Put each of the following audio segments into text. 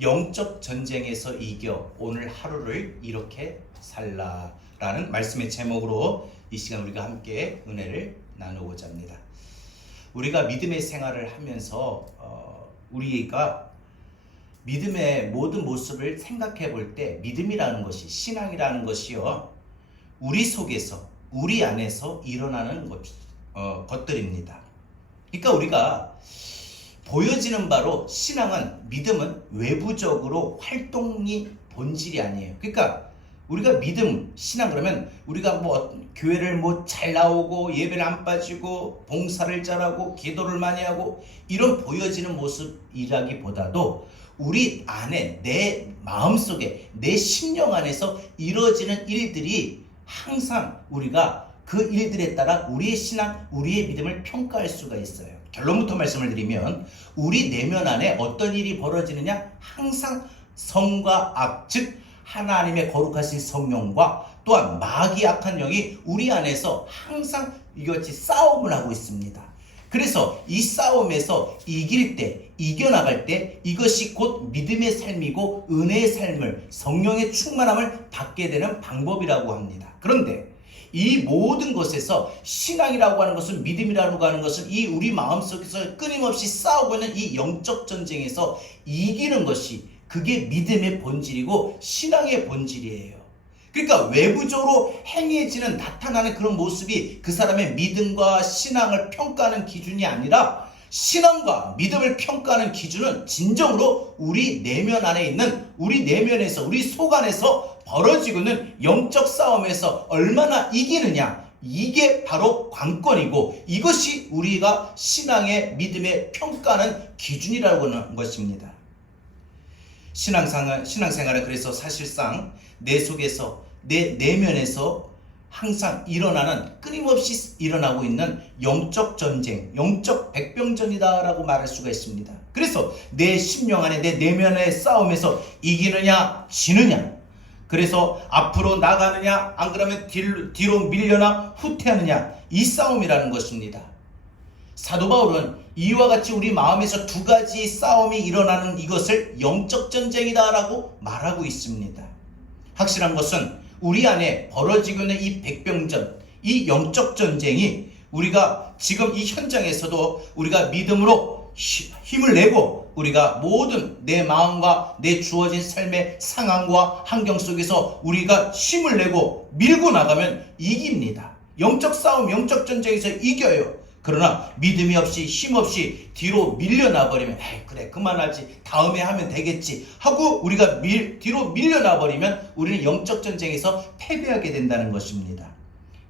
영적 전쟁에서 이겨 오늘 하루를 이렇게 살라라는 말씀의 제목으로 이 시간 우리가 함께 은혜를 나누고자 합니다. 우리가 믿음의 생활을 하면서 우리가 믿음의 모든 모습을 생각해 볼 때 믿음이라는 것이, 신앙이라는 것이요, 우리 속에서, 우리 안에서 일어나는 것들입니다. 그러니까 우리가 보여지는 바로 신앙은, 믿음은 외부적으로 활동이 본질이 아니에요. 그러니까 우리가 믿음, 신앙 그러면 우리가 교회를 잘 나오고 예배를 안 빠지고 봉사를 잘하고 기도를 많이 하고 이런 보여지는 모습이라기보다도 우리 안에, 내 마음속에, 내 심령 안에서 이루어지는 일들이 항상 우리가 그 일들에 따라 우리의 신앙, 우리의 믿음을 평가할 수가 있어요. 결론부터 말씀을 드리면 우리 내면 안에 어떤 일이 벌어지느냐, 항상 성과 악, 즉 하나님의 거룩하신 성령과 또한 마귀 악한 영이 우리 안에서 항상 이것이 싸움을 하고 있습니다. 그래서 이 싸움에서 이길 때, 이겨나갈 때 이것이 곧 믿음의 삶이고 은혜의 삶을, 성령의 충만함을 받게 되는 방법이라고 합니다. 그런데 이 모든 것에서 신앙이라고 하는 것은, 믿음이라고 하는 것은 이 우리 마음속에서 끊임없이 싸우고 있는 이 영적 전쟁에서 이기는 것이, 그게 믿음의 본질이고 신앙의 본질이에요. 그러니까 외부적으로 행해지는, 나타나는 그런 모습이 그 사람의 믿음과 신앙을 평가하는 기준이 아니라, 신앙과 믿음을 평가하는 기준은 진정으로 우리 내면 안에 있는, 우리 내면에서, 우리 속 안에서 벌어지고 있는 영적 싸움에서 얼마나 이기느냐, 이게 바로 관건이고 이것이 우리가 신앙의, 믿음의 평가하는 기준이라고 하는 것입니다. 신앙생활은 그래서 사실상 내 속에서, 내 내면에서 항상 일어나는, 끊임없이 일어나고 있는 영적 전쟁, 영적 백병전이다라고 말할 수가 있습니다. 그래서 내 심령 안에, 내 내면의 싸움에서 이기느냐 지느냐, 그래서 앞으로 나가느냐 안 그러면 뒤로 밀려나 후퇴하느냐, 이 싸움이라는 것입니다. 사도 바울은 이와 같이 우리 마음에서 두 가지 싸움이 일어나는 이것을 영적 전쟁이다라고 말하고 있습니다. 확실한 것은 우리 안에 벌어지고 있는 이 백병전, 이 영적 전쟁이 우리가 지금 이 현장에서도 우리가 믿음으로 힘을 내고 우리가 모든 내 마음과 내 주어진 삶의 상황과 환경 속에서 우리가 힘을 내고 밀고 나가면 이깁니다. 영적 싸움, 영적 전쟁에서 이겨요. 그러나 믿음이 없이, 힘 없이 뒤로 밀려나 버리면 그래 그만하지, 다음에 하면 되겠지 하고 우리가 뒤로 밀려나 버리면 우리는 영적 전쟁에서 패배하게 된다는 것입니다.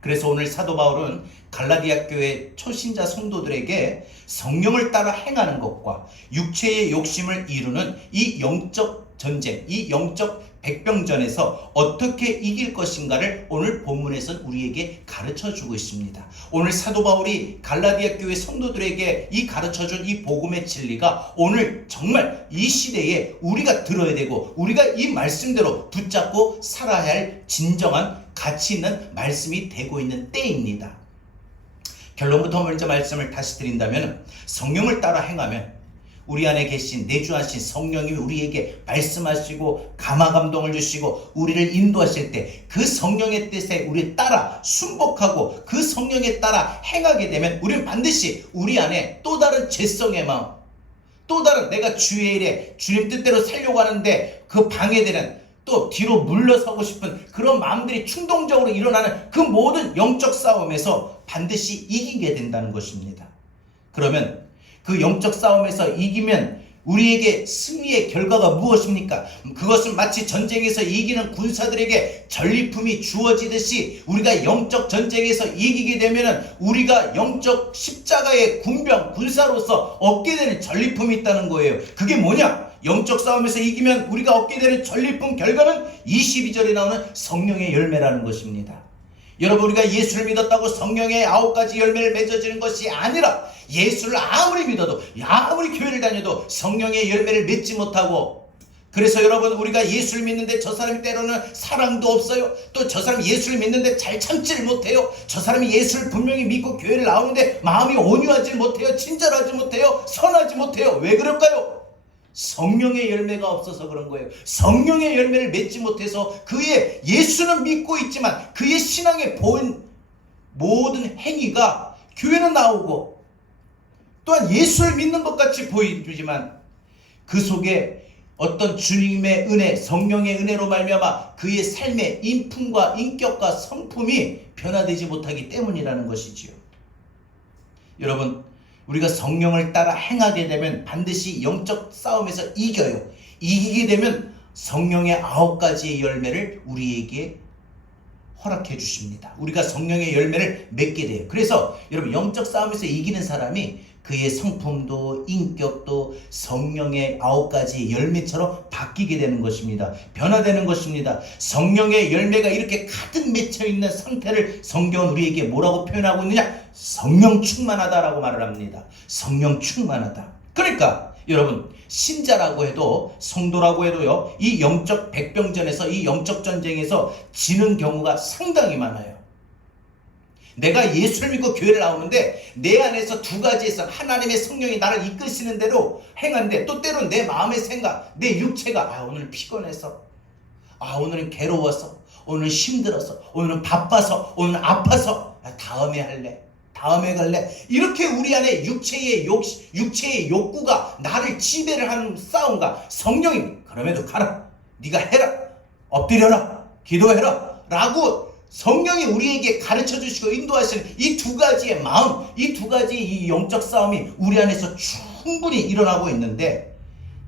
그래서 오늘 사도 바울은 갈라디아 교회 초신자 성도들에게 성령을 따라 행하는 것과 육체의 욕심을 이루는 이 영적 전쟁, 이 영적 백병전에서 어떻게 이길 것인가를 오늘 본문에서는 우리에게 가르쳐주고 있습니다. 오늘 사도 바울이 갈라디아 교회 성도들에게 이 가르쳐준 이 복음의 진리가 오늘 정말 이 시대에 우리가 들어야 되고 우리가 이 말씀대로 붙잡고 살아야 할 진정한 가치 있는 말씀이 되고 있는 때입니다. 결론부터 먼저 말씀을 다시 드린다면, 성령을 따라 행하면 우리 안에 계신, 내주하신 성령님이 우리에게 말씀하시고 감화감동을 주시고 우리를 인도하실 때 그 성령의 뜻에 우리 따라 순복하고 그 성령에 따라 행하게 되면 우리는 반드시 우리 안에 또 다른 죄성의 마음, 또 다른 내가 주의 일에 주님 뜻대로 살려고 하는데 그 방해되는, 또 뒤로 물러서고 싶은 그런 마음들이 충동적으로 일어나는 그 모든 영적 싸움에서 반드시 이기게 된다는 것입니다. 그러면 그 영적 싸움에서 이기면 우리에게 승리의 결과가 무엇입니까? 그것은 마치 전쟁에서 이기는 군사들에게 전리품이 주어지듯이 우리가 영적 전쟁에서 이기게 되면 우리가 영적 십자가의 군사로서 얻게 되는 전리품이 있다는 거예요. 그게 뭐냐? 영적 싸움에서 이기면 우리가 얻게 되는 전리품 결과는 22절에 나오는 성령의 열매라는 것입니다. 여러분, 우리가 예수를 믿었다고 성령의 9가지 열매를 맺어지는 것이 아니라, 예수를 아무리 믿어도, 아무리 교회를 다녀도 성령의 열매를 맺지 못하고, 그래서 여러분, 우리가 예수를 믿는데 저 사람이 때로는 사랑도 없어요. 또 저 사람이 예수를 믿는데 잘 참지를 못해요. 저 사람이 예수를 분명히 믿고 교회를 나오는데 마음이 온유하지 못해요. 친절하지 못해요. 선하지 못해요. 왜 그럴까요? 성령의 열매가 없어서 그런 거예요. 성령의 열매를 맺지 못해서 그의 예수는 믿고 있지만 그의 신앙에 보인 모든 행위가 교회는 나오고 또한 예수를 믿는 것 같이 보이지만 그 속에 어떤 주님의 은혜, 성령의 은혜로 말미암아 그의 삶의 인품과 인격과 성품이 변화되지 못하기 때문이라는 것이지요. 여러분, 우리가 성령을 따라 행하게 되면 반드시 영적 싸움에서 이겨요. 이기게 되면 성령의 9가지의 열매를 우리에게 허락해 주십니다. 우리가 성령의 열매를 맺게 돼요. 그래서 여러분, 영적 싸움에서 이기는 사람이 그의 성품도 인격도 성령의 9가지 열매처럼 바뀌게 되는 것입니다. 변화되는 것입니다. 성령의 열매가 이렇게 가득 맺혀 있는 상태를 성경은 우리에게 뭐라고 표현하고 있느냐? 성령 충만하다라고 말을 합니다. 성령 충만하다. 그러니까 여러분, 신자라고 해도 성도라고 해도요, 이 영적 백병전에서, 이 영적 전쟁에서 지는 경우가 상당히 많아요. 내가 예수를 믿고 교회를 나오는데 내 안에서 2가지에서 하나님의 성령이 나를 이끄시는 대로 행하는데, 또 때로는 내 마음의 생각, 내 육체가 오늘 피곤해서, 오늘은 괴로워서, 오늘은 힘들어서, 오늘은 바빠서, 오늘은 아파서, 다음에 할래, 다음에 갈래, 이렇게 우리 안에 육체의 욕구가 나를 지배를 하는 싸움과 성령이 그럼에도 가라, 네가 해라, 엎드려라, 기도해라 라고 성령이 우리에게 가르쳐 주시고 인도하시는 이 2가지의 마음, 이 2가지의 이 영적 싸움이 우리 안에서 충분히 일어나고 있는데,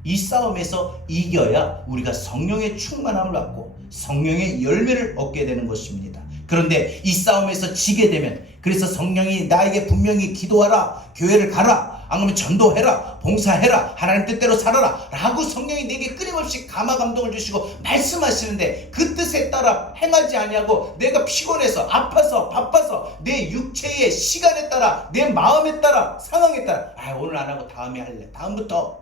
이 싸움에서 이겨야 우리가 성령의 충만함을 받고 성령의 열매를 얻게 되는 것입니다. 그런데 이 싸움에서 지게 되면, 그래서 성령이 나에게 분명히 기도하라, 교회를 가라, 안 그러면 전도해라, 봉사해라, 하나님 뜻대로 살아라 라고 성령이 내게 끊임없이 감화 감동을 주시고 말씀하시는데, 그 뜻에 따라 행하지 아니하고 내가 피곤해서 아파서 바빠서 내 육체의 시간에 따라, 내 마음에 따라, 상황에 따라 오늘 안 하고 다음에 할래, 다음부터,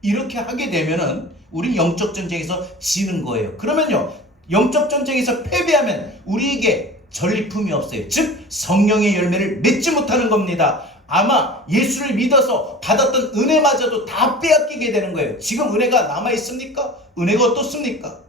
이렇게 하게 되면은 우린 영적 전쟁에서 지는 거예요. 그러면요, 영적 전쟁에서 패배하면 우리에게 전리품이 없어요. 즉 성령의 열매를 맺지 못하는 겁니다. 아마 예수를 믿어서 받았던 은혜마저도 다 빼앗기게 되는 거예요. 지금 은혜가 남아있습니까? 은혜가 어떻습니까?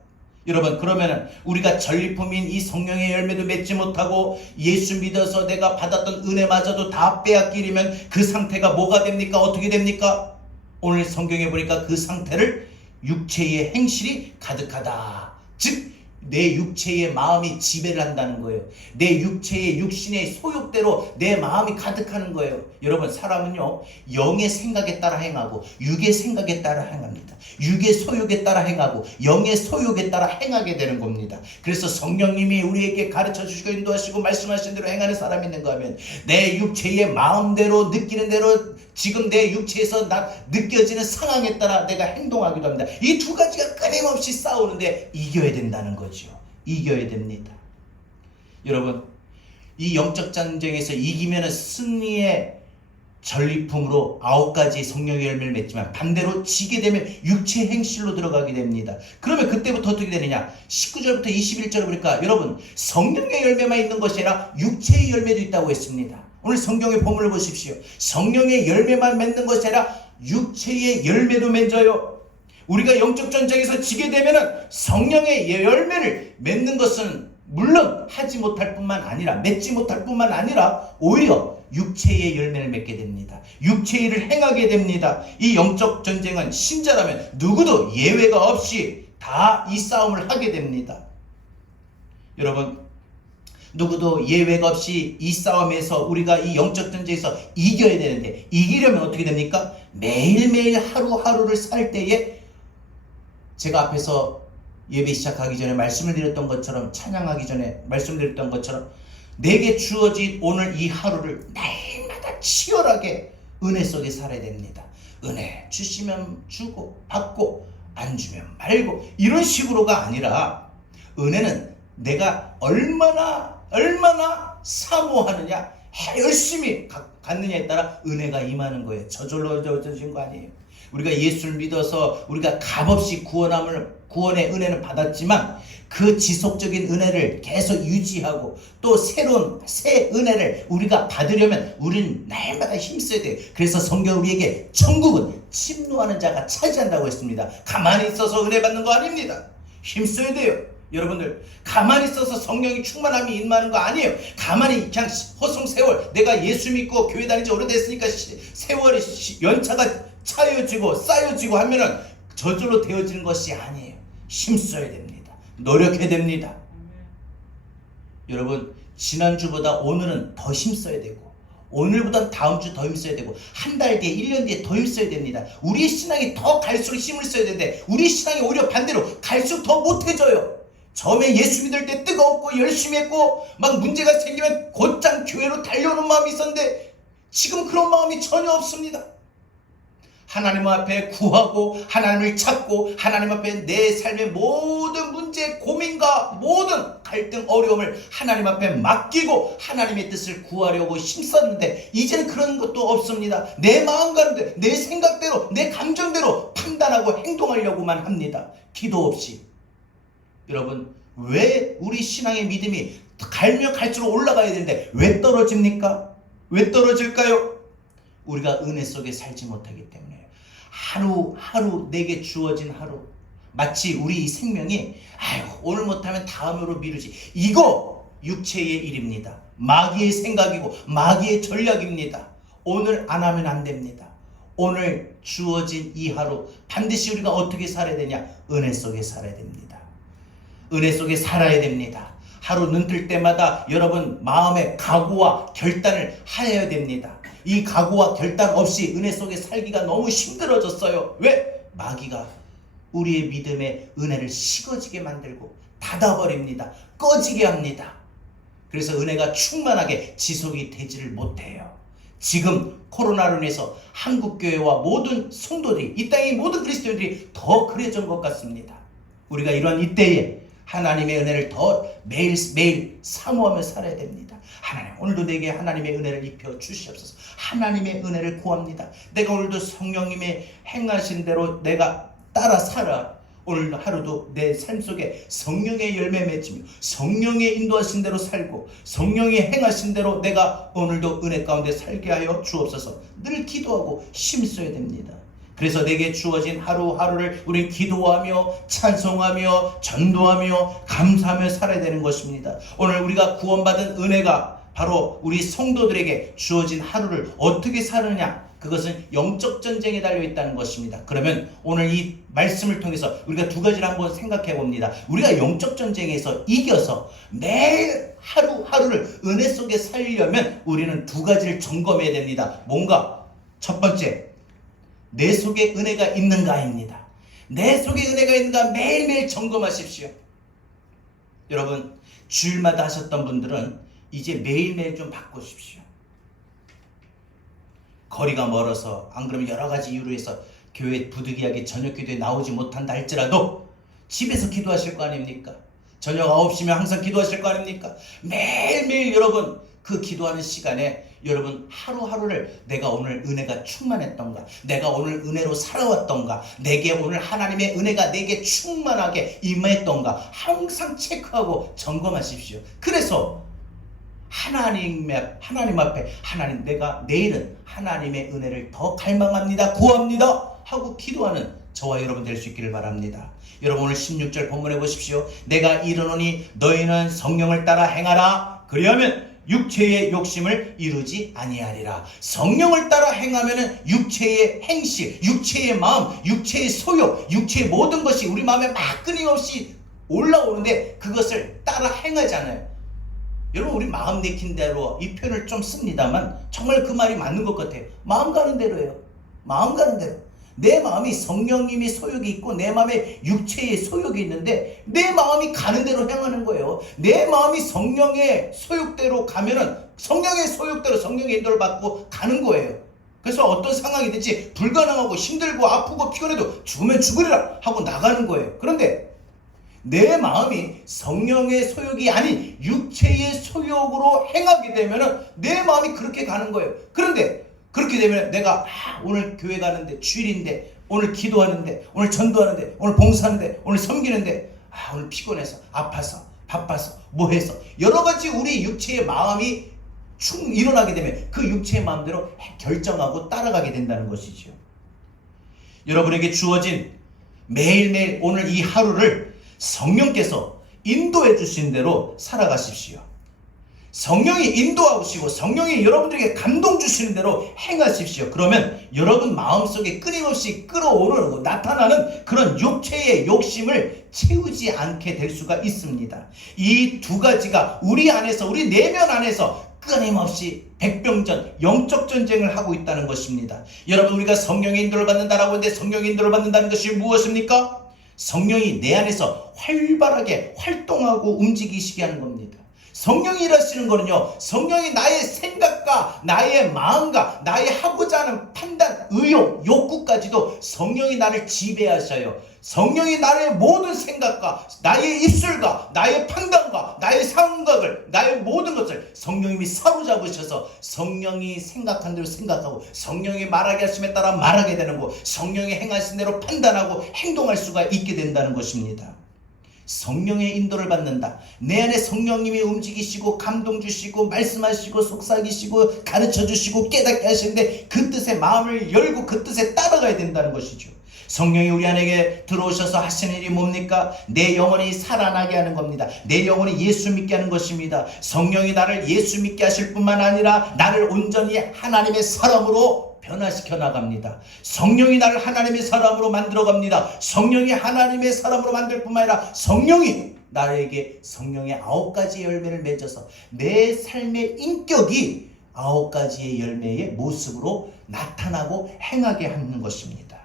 여러분, 그러면은 우리가 전리품인 이 성령의 열매도 맺지 못하고 예수 믿어서 내가 받았던 은혜마저도 다 빼앗기려면 그 상태가 뭐가 됩니까? 어떻게 됩니까? 오늘 성경에 보니까 그 상태를 육체의 행실이 가득하다. 즉 내 육체의 마음이 지배를 한다는 거예요. 내 육체의 육신의 소욕대로 내 마음이 가득하는 거예요. 여러분, 사람은요, 영의 생각에 따라 행하고 육의 생각에 따라 행합니다. 육의 소욕에 따라 행하고 영의 소욕에 따라 행하게 되는 겁니다. 그래서 성령님이 우리에게 가르쳐 주시고 인도하시고 말씀하신 대로 행하는 사람이 있는가 하면, 내 육체의 마음대로 느끼는 대로 지금 내 육체에서 느껴지는 상황에 따라 내가 행동하기도 합니다. 이 2가지가 끊임없이 싸우는데 이겨야 된다는 거죠. 이겨야 됩니다. 여러분, 이 영적 전쟁에서 이기면 승리의 전리품으로 9가지 성령의 열매를 맺지만, 반대로 지게 되면 육체 행실로 들어가게 됩니다. 그러면 그때부터 어떻게 되느냐? 19절부터 21절을 보니까 여러분, 성령의 열매만 있는 것이 아니라 육체의 열매도 있다고 했습니다. 오늘 성경의 본문을 보십시오. 성령의 열매만 맺는 것이 아니라 육체의 열매도 맺어요. 우리가 영적 전쟁에서 지게 되면은 성령의 열매를 맺는 것은 물론 하지 못할 뿐만 아니라, 맺지 못할 뿐만 아니라 오히려 육체의 열매를 맺게 됩니다. 육체의 일을 행하게 됩니다. 이 영적 전쟁은 신자라면 누구도 예외가 없이 다 이 싸움을 하게 됩니다. 여러분, 누구도 예외가 없이 이 싸움에서 우리가 이 영적 전쟁에서 이겨야 되는데, 이기려면 어떻게 됩니까? 매일매일 하루하루를 살 때에, 제가 앞에서 예배 시작하기 전에 말씀을 드렸던 것처럼, 찬양하기 전에 말씀드렸던 것처럼, 내게 주어진 오늘 이 하루를 매일마다 치열하게 은혜 속에 살아야 됩니다. 은혜 주시면 주고, 받고, 안 주면 말고, 이런 식으로가 아니라, 은혜는 내가 얼마나 사모하느냐, 열심히 갖느냐에 따라 은혜가 임하는 거예요. 저절로 주어진 거 아니에요. 우리가 예수를 믿어서 우리가 값없이 구원의 은혜는 받았지만 그 지속적인 은혜를 계속 유지하고 또 새로운 새 은혜를 우리가 받으려면 우리는 날마다 힘써야 돼요. 그래서 성경 우리에게 천국은 침노하는 자가 차지한다고 했습니다. 가만히 있어서 은혜 받는 거 아닙니다. 힘써야 돼요. 여러분들 가만히 있어서 성령이 충만함이 임하는 거 아니에요. 가만히 그냥 허송세월 내가 예수 믿고 교회 다닌 지 오래됐으니까 세월이 연차가 차여지고 쌓여지고 하면은 저절로 되어지는 것이 아니에요. 힘써야 됩니다. 노력해야 됩니다. 여러분 지난주보다 오늘은 더 힘써야 되고 오늘보다 다음 주 더 힘써야 되고 한 달 뒤에 1년 뒤에 더 힘써야 됩니다. 우리의 신앙이 더 갈수록 힘을 써야 되는데 우리 신앙이 오히려 반대로 갈수록 더 못해져요. 처음에 예수 믿을 때 뜨겁고 열심히 했고 막 문제가 생기면 곧장 교회로 달려오는 마음이 있었는데 지금 그런 마음이 전혀 없습니다. 하나님 앞에 구하고 하나님을 찾고 하나님 앞에 내 삶의 모든 문제 고민과 모든 갈등 어려움을 하나님 앞에 맡기고 하나님의 뜻을 구하려고 힘썼는데 이제는 그런 것도 없습니다. 내 마음 가는데 내 생각대로 내 감정대로 판단하고 행동하려고만 합니다. 기도 없이. 여러분 왜 우리 신앙의 믿음이 갈면 갈수록 올라가야 되는데 왜 떨어집니까? 왜 떨어질까요? 우리가 은혜 속에 살지 못하기 때문에 하루하루 내게 주어진 하루 마치 우리 생명이 오늘 못하면 다음으로 미루지 이거 육체의 일입니다. 마귀의 생각이고 마귀의 전략입니다. 오늘 안 하면 안 됩니다. 오늘 주어진 이 하루 반드시 우리가 어떻게 살아야 되냐? 은혜 속에 살아야 됩니다. 은혜 속에 살아야 됩니다. 하루 눈 뜰 때마다 여러분 마음의 각오와 결단을 하여야 됩니다. 이 각오와 결단 없이 은혜 속에 살기가 너무 힘들어졌어요. 왜? 마귀가 우리의 믿음의 은혜를 식어지게 만들고 닫아버립니다. 꺼지게 합니다. 그래서 은혜가 충만하게 지속이 되지를 못해요. 지금 코로나로 인해서 한국교회와 모든 성도들이 이 땅의 모든 그리스도인들이 더 그래진 것 같습니다. 우리가 이런 이때에 하나님의 은혜를 더 매일매일 사모하며 살아야 됩니다. 하나님 오늘도 내게 하나님의 은혜를 입혀 주시옵소서. 하나님의 은혜를 구합니다. 내가 오늘도 성령님의 행하신 대로 내가 따라 살아. 오늘 하루도 내 삶 속에 성령의 열매 맺으며 성령의 인도하신 대로 살고 성령이 행하신 대로 내가 오늘도 은혜 가운데 살게 하여 주옵소서. 늘 기도하고 힘써야 됩니다. 그래서 내게 주어진 하루하루를 우리 기도하며 찬송하며 전도하며 감사하며 살아야 되는 것입니다. 오늘 우리가 구원받은 은혜가 바로 우리 성도들에게 주어진 하루를 어떻게 사느냐, 그것은 영적 전쟁에 달려있다는 것입니다. 그러면 오늘 이 말씀을 통해서 우리가 두 가지를 한번 생각해 봅니다. 우리가 영적 전쟁에서 이겨서 매일 하루하루를 은혜 속에 살려면 우리는 두 가지를 점검해야 됩니다. 뭔가? 첫 번째, 내 속에 은혜가 있는가입니다. 내 속에 은혜가 있는가 매일매일 점검하십시오. 여러분 주일마다 하셨던 분들은 이제 매일매일 좀 바꾸십시오. 거리가 멀어서 안 그러면 여러 가지 이유로 해서 교회 부득이하게 저녁 기도에 나오지 못한다 할지라도 집에서 기도하실 거 아닙니까? 저녁 9시면 항상 기도하실 거 아닙니까? 매일매일 여러분 그 기도하는 시간에 여러분 하루하루를 내가 오늘 은혜가 충만했던가, 내가 오늘 은혜로 살아왔던가, 내게 오늘 하나님의 은혜가 내게 충만하게 임했던가 항상 체크하고 점검하십시오. 그래서 하나님 앞에 하나님 내가 내일은 하나님의 은혜를 더 갈망합니다, 구합니다 하고 기도하는 저와 여러분 될 수 있기를 바랍니다. 여러분 오늘 16절 본문에 보십시오. 내가 이르노니 너희는 성령을 따라 행하라. 그리하면 육체의 욕심을 이루지 아니하리라. 성령을 따라 행하면은 육체의 행실, 육체의 마음, 육체의 소욕, 육체의 모든 것이 우리 마음에 막 끊임없이 올라오는데 그것을 따라 행하잖아요. 여러분 우리 마음 내킨 대로 이 표현을 좀 씁니다만 정말 그 말이 맞는 것 같아요. 마음 가는 대로예요. 마음 가는 대로. 내 마음이 성령님의 소욕이 있고 내 마음에 육체의 소욕이 있는데 내 마음이 가는 대로 행하는 거예요. 내 마음이 성령의 소욕대로 가면은 성령의 소욕대로 성령의 인도를 받고 가는 거예요. 그래서 어떤 상황이든지 불가능하고 힘들고 아프고 피곤해도 죽으면 죽으리라 하고 나가는 거예요. 그런데 내 마음이 성령의 소욕이 아닌 육체의 소욕으로 행하게 되면은 내 마음이 그렇게 가는 거예요. 그런데 그렇게 되면 내가 오늘 교회 가는데 주일인데 오늘 기도하는데, 오늘 전도하는데, 오늘 봉사하는데, 오늘 섬기는데, 오늘 피곤해서, 아파서, 바빠서, 뭐해서 여러 가지 우리 육체의 마음이 일어나게 되면 그 육체의 마음대로 결정하고 따라가게 된다는 것이죠. 여러분에게 주어진 매일매일 오늘 이 하루를 성령께서 인도해 주신 대로 살아가십시오. 성령이 인도하시고 성령이 여러분들에게 감동 주시는 대로 행하십시오. 그러면 여러분 마음속에 끊임없이 끌어오르고 나타나는 그런 육체의 욕심을 채우지 않게 될 수가 있습니다. 이 두 가지가 우리 안에서, 우리 내면 안에서 끊임없이 백병전, 영적 전쟁을 하고 있다는 것입니다. 여러분, 우리가 성령의 인도를 받는다라고 하는데 성령의 인도를 받는다는 것이 무엇입니까? 성령이 내 안에서 활발하게 활동하고 움직이시게 하는 겁니다. 성령이 일하시는 거는요, 성령이 나의 생각과 나의 마음과 나의 하고자 하는 판단, 의욕, 욕구까지도 성령이 나를 지배하셔요. 성령이 나의 모든 생각과 나의 입술과 나의 판단과 나의 생각을, 나의 모든 것을 성령님이 사로잡으셔서 성령이 생각한 대로 생각하고 성령이 말하게 하심에 따라 말하게 되는 거, 성령이 행하신 대로 판단하고 행동할 수가 있게 된다는 것입니다. 성령의 인도를 받는다. 내 안에 성령님이 움직이시고 감동 주시고 말씀하시고 속삭이시고 가르쳐 주시고 깨닫게 하시는데 그 뜻에 마음을 열고 그 뜻에 따라가야 된다는 것이죠. 성령이 우리 안에게 들어오셔서 하시는 일이 뭡니까? 내 영혼이 살아나게 하는 겁니다. 내 영혼이 예수 믿게 하는 것입니다. 성령이 나를 예수 믿게 하실 뿐만 아니라 나를 온전히 하나님의 사람으로 변화시켜 나갑니다. 성령이 나를 하나님의 사람으로 만들어 갑니다. 성령이 하나님의 사람으로 만들 뿐만 아니라 성령이 나에게 성령의 9가지 열매를 맺어서 내 삶의 인격이 9가지의 열매의 모습으로 나타나고 행하게 하는 것입니다.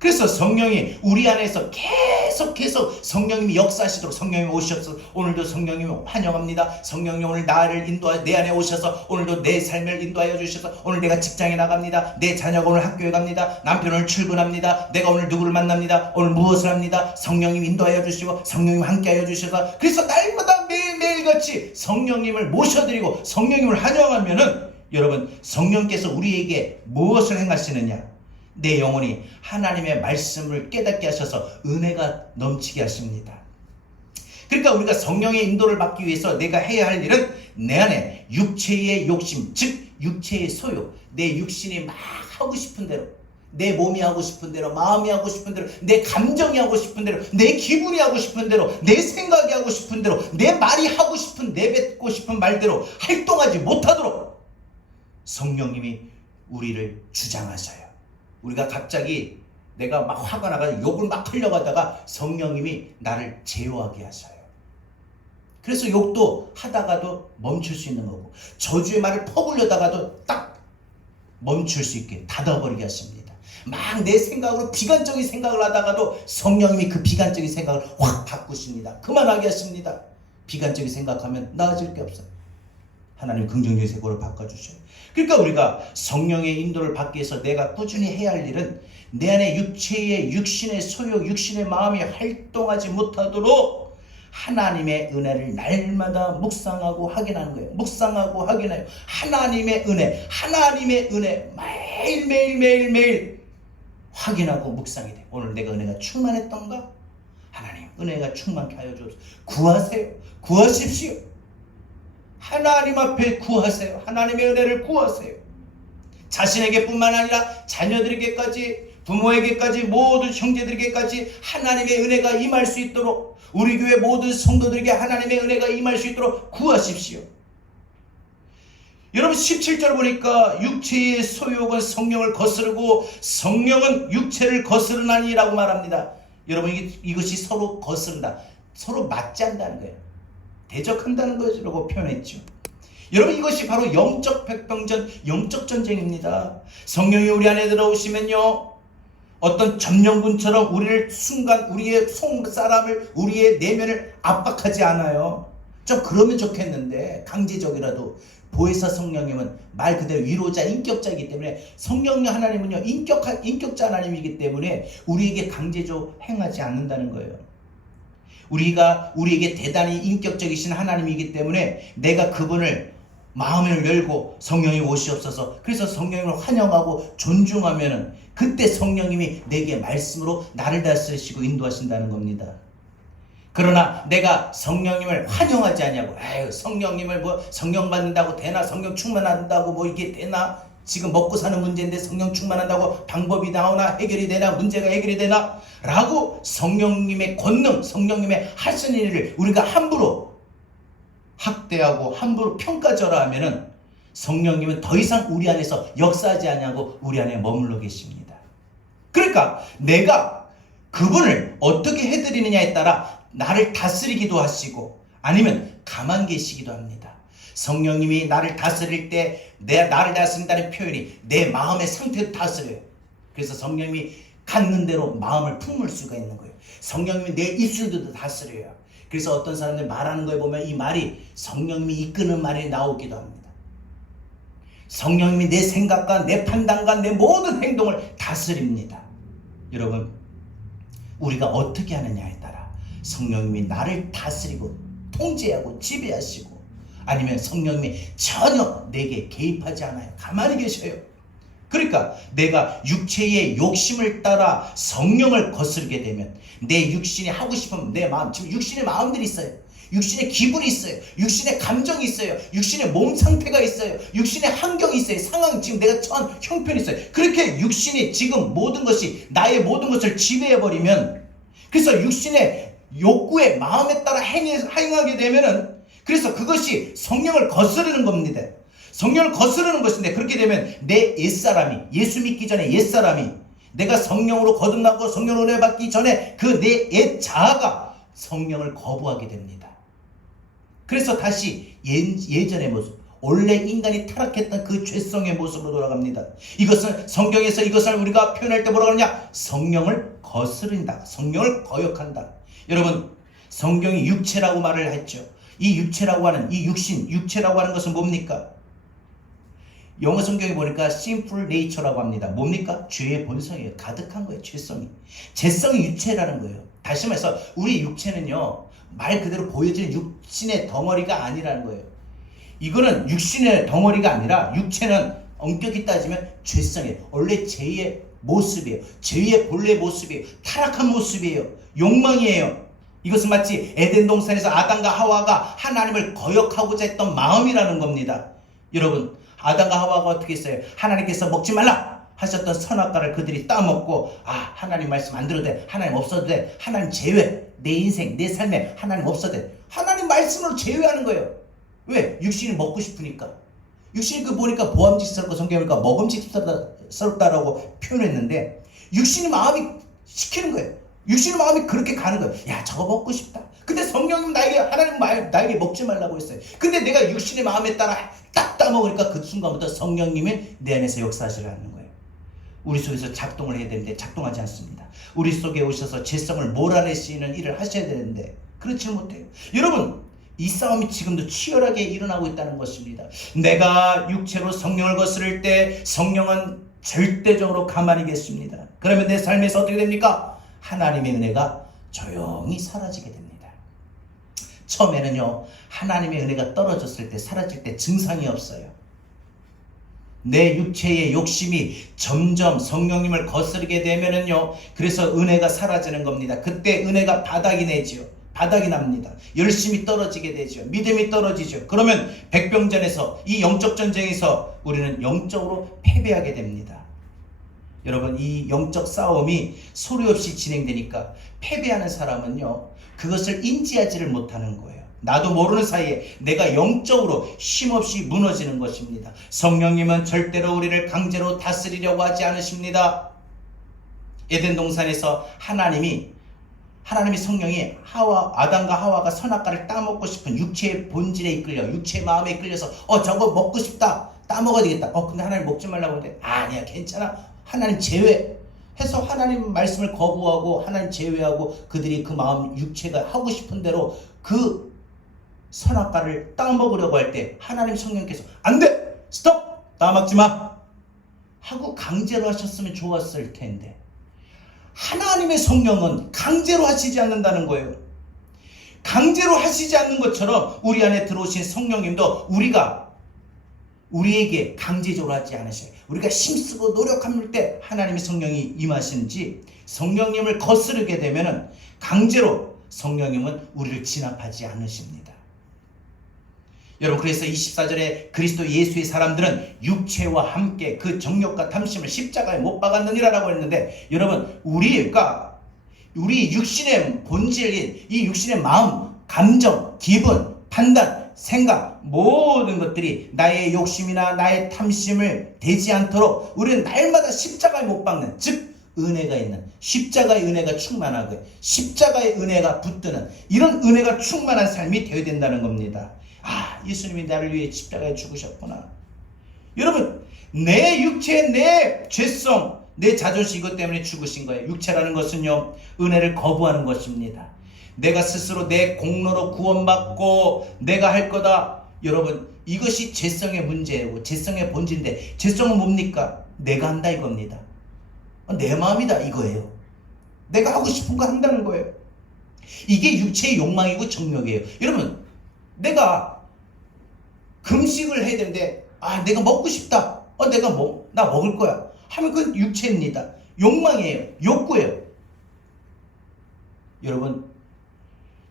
그래서 성령이 우리 안에서 계속해서 성령님이 역사하시도록 성령님이 오셔서 오늘도 성령님이 환영합니다. 성령님 오늘 나를 인도하여 내 안에 오셔서 오늘도 내 삶을 인도하여 주셔서 오늘 내가 직장에 나갑니다. 내 자녀가 오늘 학교에 갑니다. 남편 오늘 출근합니다. 내가 오늘 누구를 만납니다. 오늘 무엇을 합니다. 성령님 인도하여 주시고 성령님 함께하여 주셔서 그래서 날마다 매일매일같이 성령님을 모셔드리고 성령님을 환영하면은 여러분 성령께서 우리에게 무엇을 행하시느냐? 내 영혼이 하나님의 말씀을 깨닫게 하셔서 은혜가 넘치게 하십니다. 그러니까 우리가 성령의 인도를 받기 위해서 내가 해야 할 일은 내 안에 육체의 욕심, 즉 육체의 소욕, 내 육신이 막 하고 싶은 대로, 내 몸이 하고 싶은 대로, 마음이 하고 싶은 대로, 내 감정이 하고 싶은 대로, 내 기분이 하고 싶은 대로, 내 생각이 하고 싶은 대로, 내 말이 하고 싶은, 내뱉고 싶은 말대로 활동하지 못하도록 성령님이 우리를 주장하셔요. 우리가 갑자기 내가 막 화가 나가지고 욕을 막 하려고 하다가 성령님이 나를 제어하게 하셔요. 그래서 욕도 하다가도 멈출 수 있는 거고 저주의 말을 퍼부려다가도 딱 멈출 수 있게 닫아버리게 하십니다. 막 내 생각으로 비관적인 생각을 하다가도 성령님이 그 비관적인 생각을 확 바꾸십니다. 그만하게 하십니다. 비관적인 생각하면 나아질 게 없어요. 하나님 긍정적인 생각으로 바꿔주셔요. 그러니까 우리가 성령의 인도를 받기 위해서 내가 꾸준히 해야 할 일은 내 안에 육체의 육신의 소욕, 육신의 마음이 활동하지 못하도록 하나님의 은혜를 날마다 묵상하고 확인하는 거예요. 묵상하고 확인해요. 하나님의 은혜, 하나님의 은혜 매일 확인하고 묵상이 돼요. 오늘 내가 은혜가 충만했던가? 하나님 은혜가 충만케 하여 주옵소서. 구하세요. 구하십시오. 하나님 앞에 구하세요. 하나님의 은혜를 구하세요. 자신에게 뿐만 아니라 자녀들에게까지 부모에게까지 모든 형제들에게까지 하나님의 은혜가 임할 수 있도록 우리 교회 모든 성도들에게 하나님의 은혜가 임할 수 있도록 구하십시오. 여러분 17절 보니까 육체의 소욕은 성령을 거스르고 성령은 육체를 거스르나니라고 말합니다. 여러분 이것이 서로 거스른다. 서로 맞지 않는다는 거예요. 대적한다는 것이라고 표현했죠. 여러분 이것이 바로 영적 백병전, 영적 전쟁입니다. 성령이 우리 안에 들어오시면요 어떤 점령군처럼 우리를 순간 우리의 속사람을 우리의 내면을 압박하지 않아요. 좀 그러면 좋겠는데 강제적이라도 보혜사 성령님은 말 그대로 위로자, 인격자이기 때문에 성령님 하나님은요 인격자 하나님이기 때문에 우리에게 강제적으로 행하지 않는다는 거예요. 우리에게 대단히 인격적이신 하나님이기 때문에 내가 그분을 마음을 열고 성령이 오시옵소서. 그래서 성령님을 환영하고 존중하면은 그때 성령님이 내게 말씀으로 나를 다스리시고 인도하신다는 겁니다. 그러나 내가 성령님을 환영하지 않냐고, 에휴, 성령님을 뭐 성령 받는다고 되나, 성령 충만한다고 뭐 이게 되나, 지금 먹고 사는 문제인데 성령 충만한다고 방법이 나오나, 해결이 되나, 문제가 해결이 되나 라고 성령님의 권능, 성령님의 하시는 일을 우리가 함부로 학대하고 함부로 평가절하하면은 성령님은 더 이상 우리 안에서 역사하지 않냐고 우리 안에 머물러 계십니다. 그러니까 내가 그분을 어떻게 해드리느냐에 따라 나를 다스리기도 하시고 아니면 가만 계시기도 합니다. 성령님이 나를 다스릴 때 나를 다스린다는 표현이 내 마음의 상태도 다스려요. 그래서 성령님이 갖는 대로 마음을 품을 수가 있는 거예요. 성령님이 내 입술도 다스려요. 그래서 어떤 사람들 말하는 거에 보면 이 말이 성령님이 이끄는 말이 나오기도 합니다. 성령님이 내 생각과 내 판단과 내 모든 행동을 다스립니다. 여러분, 우리가 어떻게 하느냐에 따라 성령님이 나를 다스리고 통제하고 지배하시고 아니면 성령님이 전혀 내게 개입하지 않아요. 가만히 계셔요. 그러니까 내가 육체의 욕심을 따라 성령을 거스르게 되면 내 육신이 하고 싶으면 내 마음, 지금 육신의 마음들이 있어요. 육신의 기분이 있어요. 육신의 감정이 있어요. 육신의 몸 상태가 있어요. 육신의 환경이 있어요. 상황, 지금 내가 처한 형편이 있어요. 그렇게 육신이 지금 모든 것이 나의 모든 것을 지배해버리면, 그래서 육신의 욕구에 마음에 따라 행하게 되면은, 그래서 그것이 성령을 거스르는 겁니다. 성령을 거스르는 것인데, 그렇게 되면 내 옛사람이, 예수 믿기 전에 옛사람이, 내가 성령으로 거듭나고 성령으로 은혜 받기 전에 그 내 옛 자아가 성령을 거부하게 됩니다. 그래서 다시 예전의 모습, 원래 인간이 타락했던 그 죄성의 모습으로 돌아갑니다. 이것은 성경에서 이것을 우리가 표현할 때 뭐라고 하느냐? 성령을 거스른다. 성령을 거역한다. 여러분, 성경이 육체라고 말을 했죠. 이 육체라고 하는, 이 육신, 육체라고 하는 것은 뭡니까? 영어 성경에 보니까 sinful nature라고 합니다. 뭡니까? 죄의 본성이에요. 가득한 거예요. 죄성이. 죄성이 육체라는 거예요. 다시 말해서 우리 육체는요, 말 그대로 보여지는 육신의 덩어리가 아니라는 거예요. 이거는 육신의 덩어리가 아니라 육체는 엄격히 따지면 죄성이에요. 원래 죄의 모습이에요. 죄의 본래 모습이에요. 타락한 모습이에요. 욕망이에요. 이것은 마치 에덴 동산에서 아담과 하와가 하나님을 거역하고자 했던 마음이라는 겁니다. 여러분, 아담과 하와가 어떻게 했어요? 하나님께서 먹지 말라 하셨던 선악과를 그들이 따먹고, 아, 하나님 말씀 안 들어도 돼, 하나님 없어도 돼, 하나님 제외, 내 인생 내 삶에 하나님 없어도 돼, 하나님 말씀으로 제외하는 거예요. 왜? 육신이 먹고 싶으니까. 육신이 그 보니까 보암직스럽고 성경에 보니까 먹음직스럽다라고 표현했는데, 육신의 마음이 시키는 거예요. 육신의 마음이 그렇게 가는 거예요. 야, 저거 먹고 싶다. 근데 성령님 나에게, 하나님 나에게 먹지 말라고 했어요. 근데 내가 육신의 마음에 따라 딱 따먹으니까 그 순간부터 성령님이 내 안에서 역사하시라는 거예요. 우리 속에서 작동을 해야 되는데 작동하지 않습니다. 우리 속에 오셔서 죄성을 몰아내시는 일을 하셔야 되는데 그렇지 못해요. 여러분, 이 싸움이 지금도 치열하게 일어나고 있다는 것입니다. 내가 육체로 성령을 거스를 때 성령은 절대적으로 가만히 계십니다. 그러면 내 삶에서 어떻게 됩니까? 하나님의 은혜가 조용히 사라지게 됩니다. 처음에는요, 하나님의 은혜가 떨어졌을 때, 사라질 때 증상이 없어요. 내 육체의 욕심이 점점 성령님을 거스르게 되면은요, 그래서 은혜가 사라지는 겁니다. 그때 은혜가 바닥이 내지요. 바닥이 납니다. 열심이 떨어지게 되죠. 믿음이 떨어지죠. 그러면 백병전에서, 이 영적 전쟁에서 우리는 영적으로 패배하게 됩니다. 여러분, 이 영적 싸움이 소리 없이 진행되니까 패배하는 사람은요, 그것을 인지하지를 못하는 거예요. 나도 모르는 사이에 내가 영적으로 힘없이 무너지는 것입니다. 성령님은 절대로 우리를 강제로 다스리려고 하지 않으십니다. 에덴 동산에서 하나님이 성령이 아담과 하와가 선악과를 따먹고 싶은 육체의 본질에 이끌려, 육체의 마음에 이끌려서 저거 먹고 싶다, 따먹어야 되겠다. 근데 하나님 먹지 말라고 하는데 아니야, 괜찮아, 하나님 제외 해서 하나님 말씀을 거부하고 하나님 제외하고 그들이 그 마음, 육체가 하고 싶은 대로 그 선악과를 따먹으려고 할 때 하나님 성령께서 안 돼! 스톱! 따먹지 마! 하고 강제로 하셨으면 좋았을 텐데, 하나님의 성령은 강제로 하시지 않는다는 거예요. 강제로 하시지 않는 것처럼 우리 안에 들어오신 성령님도 우리가 우리에게 강제적으로 하지 않으셔요. 우리가 힘쓰고 노력할 때 하나님의 성령이 임하시는지, 성령님을 거스르게 되면은 강제로 성령님은 우리를 진압하지 않으십니다. 여러분, 그래서 24절에 그리스도 예수의 사람들은 육체와 함께 그 정욕과 탐심을 십자가에 못 박았느니라라고 했는데, 여러분, 우리 육신의 본질인 이 육신의 마음, 감정, 기분, 판단, 생각, 모든 것들이 나의 욕심이나 나의 탐심을 되지 않도록 우리는 날마다 십자가에 못 박는, 즉 은혜가 있는, 십자가의 은혜가 충만하고 십자가의 은혜가 붙드는 이런 은혜가 충만한 삶이 되어야 된다는 겁니다. 아, 예수님이 나를 위해 십자가에 죽으셨구나. 여러분, 내 육체, 내 죄성, 내 자존심, 이것 때문에 죽으신 거예요. 육체라는 것은요, 은혜를 거부하는 것입니다. 내가 스스로 내 공로로 구원받고 내가 할 거다. 여러분, 이것이 죄성의 문제고 죄성의 본질인데, 죄성은 뭡니까? 내가 한다 이겁니다. 내 마음이다 이거예요. 내가 하고 싶은 거 한다는 거예요. 이게 육체의 욕망이고 정욕이에요. 여러분, 내가 금식을 해야 되는데, 아, 내가 먹고 싶다. 나 먹을 거야 하면 그건 육체입니다. 욕망이에요. 욕구예요. 여러분,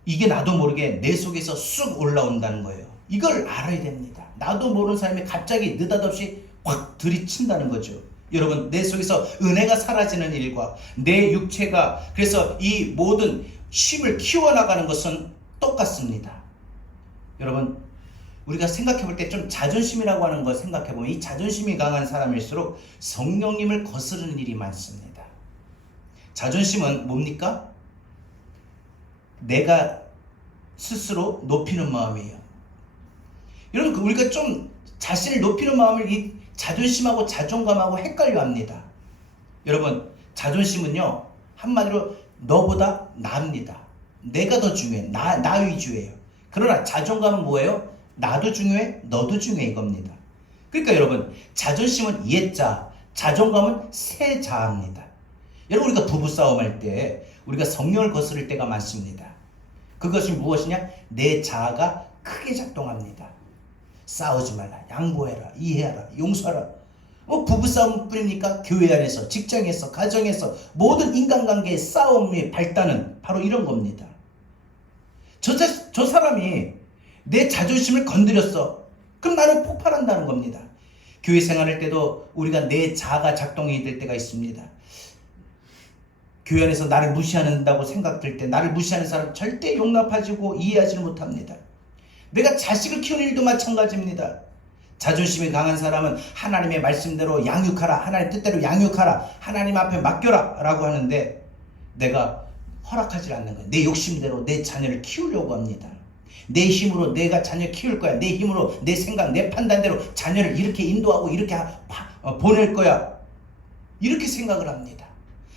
이게 나도 모르게 내 속에서 쑥 올라온다는 거예요. 이걸 알아야 됩니다. 나도 모르는 사람이 갑자기 느닷없이 확 들이친다는 거죠. 여러분, 내 속에서 은혜가 사라지는 일과 내 육체가, 그래서 이 모든 힘을 키워나가는 것은 똑같습니다. 여러분, 우리가 생각해 볼 때 좀 자존심이라고 하는 걸 생각해 보면, 이 자존심이 강한 사람일수록 성령님을 거스르는 일이 많습니다. 자존심은 뭡니까? 내가 스스로 높이는 마음이에요. 여러분, 우리가 좀 자신을 높이는 마음을 이 자존심하고 자존감하고 헷갈려 합니다. 여러분, 자존심은요, 한마디로 너보다 나입니다. 내가 더 중요해. 나 위주예요. 그러나 자존감은 뭐예요? 나도 중요해, 너도 중요해 이겁니다. 그러니까 여러분, 자존심은 옛자, 자존감은 새자입니다. 여러분, 우리가 부부싸움할 때 우리가 성령을 거스를 때가 많습니다. 그것이 무엇이냐? 내 자아가 크게 작동합니다. 싸우지 말라, 양보해라, 이해하라, 용서하라. 부부싸움 뿐입니까? 교회 안에서, 직장에서, 가정에서 모든 인간관계의 싸움의 발단은 바로 이런 겁니다. 저 사람이 내 자존심을 건드렸어. 그럼 나는 폭발한다는 겁니다. 교회 생활할 때도 우리가 내 자아가 작동이 될 때가 있습니다. 교회 안에서 나를 무시한다고 생각될 때, 나를 무시하는 사람 절대 용납하지고 이해하지는 못합니다. 내가 자식을 키우는 일도 마찬가지입니다. 자존심이 강한 사람은 하나님의 말씀대로 양육하라, 하나님 뜻대로 양육하라, 하나님 앞에 맡겨라 라고 하는데, 내가 허락하지 않는 거예요. 내 욕심대로 내 자녀를 키우려고 합니다. 내 힘으로 내가 자녀 키울 거야. 내 힘으로, 내 생각, 내 판단대로 자녀를 이렇게 인도하고 이렇게 보낼 거야. 이렇게 생각을 합니다.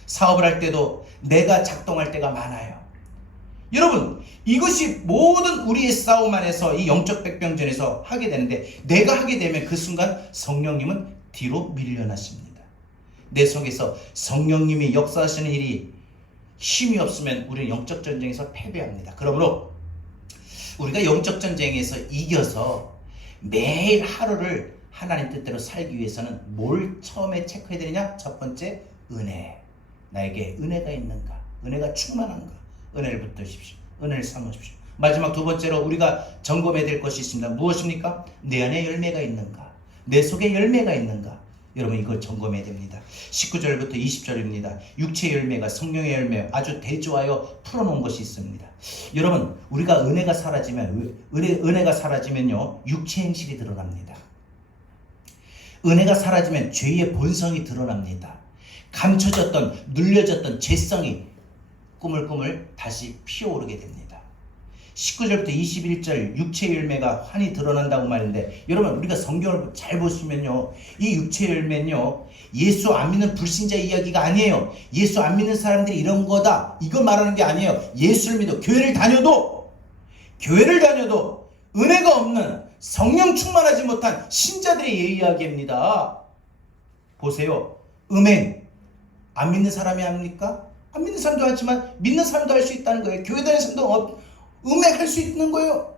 사업을 할 때도 내가 작동할 때가 많아요. 여러분, 이것이 모든 우리의 싸움 안에서, 이 영적 백병전에서 하게 되는데, 내가 하게 되면 그 순간 성령님은 뒤로 밀려나십니다. 내 속에서 성령님이 역사하시는 일이 힘이 없으면 우리는 영적 전쟁에서 패배합니다. 그러므로 우리가 영적 전쟁에서 이겨서 매일 하루를 하나님 뜻대로 살기 위해서는 뭘 처음에 체크해야 되느냐? 첫 번째, 은혜. 나에게 은혜가 있는가? 은혜가 충만한가? 은혜를 붙드십시오. 은혜를 삼으십시오. 마지막 두 번째로 우리가 점검해야 될 것이 있습니다. 무엇입니까? 내 안에 열매가 있는가? 내 속에 열매가 있는가? 여러분, 이걸 점검해야 됩니다. 19절부터 20절입니다. 육체의 열매가 성령의 열매, 아주 대조하여 풀어놓은 것이 있습니다. 여러분, 우리가 은혜가 사라지면요, 육체 행실이 드러납니다. 은혜가 사라지면 죄의 본성이 드러납니다. 감춰졌던, 눌려졌던 죄성이 꾸물꾸물 다시 피어오르게 됩니다. 19절부터 21절 육체의 열매가 환히 드러난다고 말인데, 여러분, 우리가 성경을 잘 보시면요, 이 육체의 열매는요, 예수 안 믿는 불신자 이야기가 아니에요. 예수 안 믿는 사람들이 이런 거다, 이거 말하는 게 아니에요. 예수를 믿어 교회를 다녀도 은혜가 없는, 성령 충만하지 못한 신자들의 이야기입니다. 보세요. 음행 안 믿는 사람이 합니까? 안 믿는 사람도 하지만 믿는 사람도 할 수 있다는 거예요. 교회 다니는 사람도 음행할 수 있는 거예요.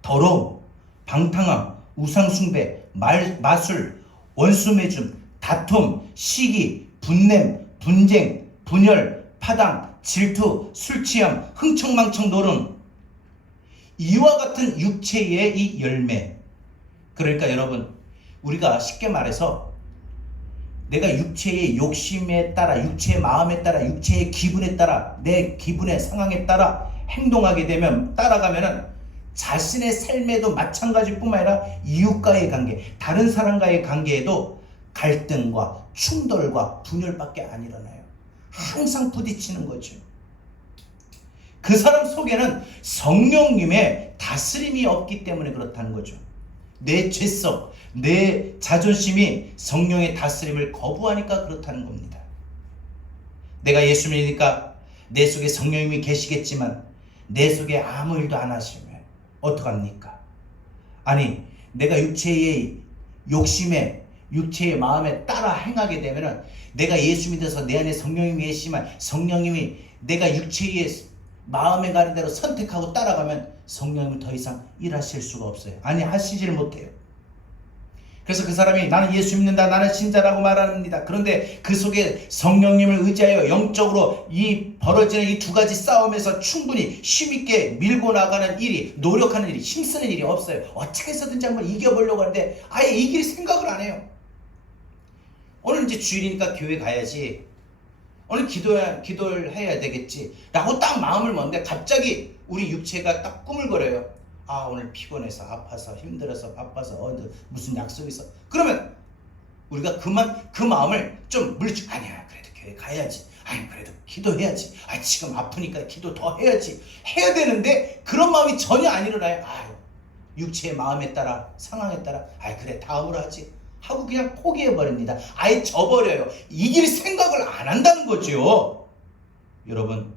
더러움, 방탕함, 우상숭배, 마술, 원수매줌, 다툼, 시기, 분냄, 분쟁, 분열, 파당, 질투, 술취함, 흥청망청 노름, 이와 같은 육체의 이 열매. 그러니까 여러분, 우리가 쉽게 말해서 내가 육체의 욕심에 따라, 육체의 마음에 따라, 육체의 기분에 따라, 내 기분의 상황에 따라 행동하게 되면, 따라가면은 자신의 삶에도 마찬가지뿐만 아니라 이웃과의 관계, 다른 사람과의 관계에도 갈등과 충돌과 분열밖에 안 일어나요. 항상 부딪히는 거죠. 그 사람 속에는 성령님의 다스림이 없기 때문에 그렇다는 거죠. 내 죄성, 내 자존심이 성령의 다스림을 거부하니까 그렇다는 겁니다. 내가 예수 믿으니까 내 속에 성령님이 계시겠지만 내 속에 아무 일도 안 하시면 어떡합니까? 아니, 내가 육체의 욕심에, 육체의 마음에 따라 행하게 되면은, 내가 예수 믿어서 내 안에 성령님이 계시지만 성령님이 내가 육체의 마음에 가는 대로 선택하고 따라가면 성령님은 더 이상 일하실 수가 없어요. 아니, 하시질 못해요. 그래서 그 사람이 나는 예수 믿는다, 나는 신자라고 말합니다. 그런데 그 속에 성령님을 의지하여 영적으로 이 벌어지는 이 두 가지 싸움에서 충분히 힘있게 밀고 나가는 일이, 노력하는 일이, 힘쓰는 일이 없어요. 어떻게 해서든지 한번 이겨보려고 하는데 아예 이길 생각을 안 해요. 오늘 이제 주일이니까 교회 가야지, 오늘 기도를 해야 되겠지 라고 딱 마음을 먹는데 갑자기 우리 육체가 딱 꾸물거려요. 아, 오늘 피곤해서, 아파서, 힘들어서, 바빠서, 무슨 약속이 있어. 그러면 우리가 그 마음을 좀 물리치고, 아니야, 그래도 교회 가야지. 아니, 그래도 기도해야지. 아, 지금 아프니까 기도 더 해야지. 해야 되는데 그런 마음이 전혀 안 일어나요. 아, 육체의 마음에 따라, 상황에 따라, 아, 그래, 다음으로 하지 하고 그냥 포기해버립니다. 아예 져버려요. 이길 생각을 안 한다는 거죠. 여러분,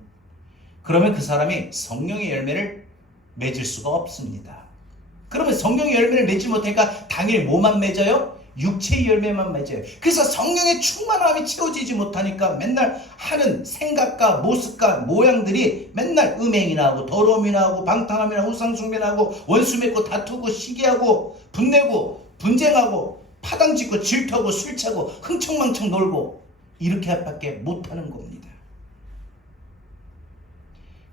그러면 그 사람이 성령의 열매를 맺을 수가 없습니다. 그러면 성령의 열매를 맺지 못하니까 당연히 뭐만 맺어요? 육체의 열매만 맺어요. 그래서 성령의 충만함이 채워지지 못하니까 맨날 하는 생각과 모습과 모양들이 맨날 음행이나 하고 더러움이나 하고 방탕함이나 우상숭배나 하고 원수 맺고 다투고 시기하고 분내고 분쟁하고 파당짓고 질투하고 술취하고 흥청망청 놀고 이렇게 밖에 못하는 겁니다.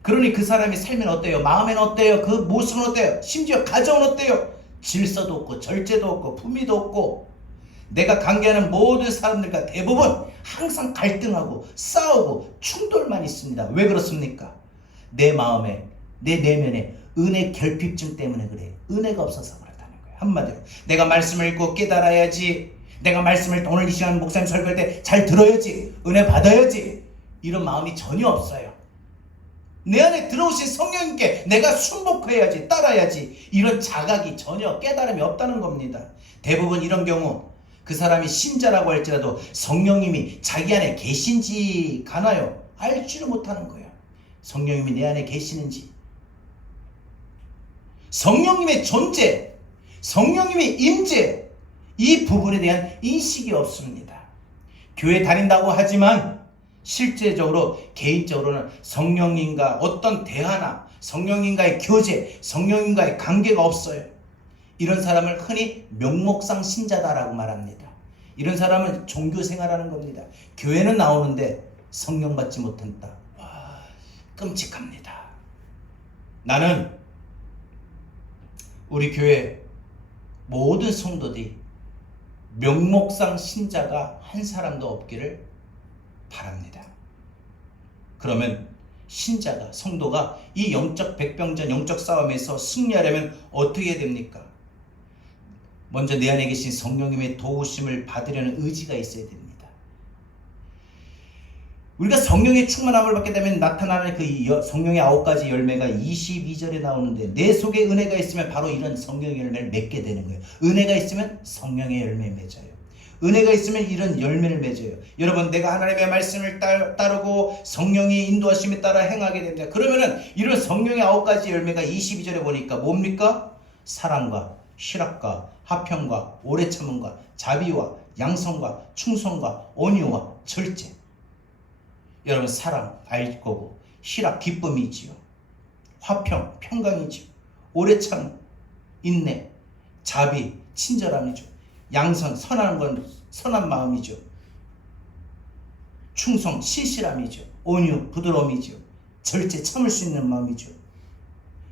그러니 그 사람이 삶은 어때요? 마음에는 어때요? 그 모습은 어때요? 심지어 가정은 어때요? 질서도 없고 절제도 없고 품위도 없고, 내가 관계하는 모든 사람들과 대부분 항상 갈등하고 싸우고 충돌만 있습니다. 왜 그렇습니까? 내 마음에, 내 내면에 은혜 결핍증 때문에 그래요. 은혜가 없어서 그렇다는 거예요. 한마디로 내가 말씀을 읽고 깨달아야지, 내가 말씀을 오늘 이 시간 목사님 설교할 때 잘 들어야지, 은혜 받아야지, 이런 마음이 전혀 없어요. 내 안에 들어오신 성령님께 내가 순복해야지, 따라야지, 이런 자각이 전혀 깨달음이 없다는 겁니다. 대부분 이런 경우 그 사람이 신자라고 할지라도 성령님이 자기 안에 계신지 가나요? 알지를 못하는 거예요. 성령님이 내 안에 계시는지, 성령님의 존재, 성령님의 임재, 이 부분에 대한 인식이 없습니다. 교회 다닌다고 하지만 실제적으로 개인적으로는 성령님과 어떤 대화나 성령님과의 교제, 성령님과의 관계가 없어요. 이런 사람을 흔히 명목상 신자다라고 말합니다. 이런 사람은 종교생활하는 겁니다. 교회는 나오는데 성령 받지 못한다. 와, 끔찍합니다. 나는 우리 교회 모든 성도들이 명목상 신자가 한 사람도 없기를 바랍니다. 그러면 신자가, 성도가 이 영적 백병전, 영적 싸움에서 승리하려면 어떻게 해야 됩니까? 먼저 내 안에 계신 성령님의 도우심을 받으려는 의지가 있어야 됩니다. 우리가 성령의 충만함을 받게 되면 나타나는 그 성령의 9가지 열매가 22절에 나오는데, 내 속에 은혜가 있으면 바로 이런 성령의 열매를 맺게 되는 거예요. 은혜가 있으면 성령의 열매 맺어요. 은혜가 있으면 이런 열매를 맺어요. 여러분, 내가 하나님의 말씀을 따르고 성령의 인도하심에 따라 행하게 됩니다. 그러면은 이런 성령의 9가지 열매가 22절에 보니까 뭡니까? 사랑과 희락과 화평과 오래 참음과 자비와 양성과 충성과 온유와 절제. 여러분, 사랑 알 거고, 희락 기쁨이지요, 화평 평강이지요, 오래 참 인내, 자비 친절함이죠. 양선, 선한 건 선한 마음이죠. 충성, 신실함이죠. 온유, 부드러움이죠. 절제, 참을 수 있는 마음이죠.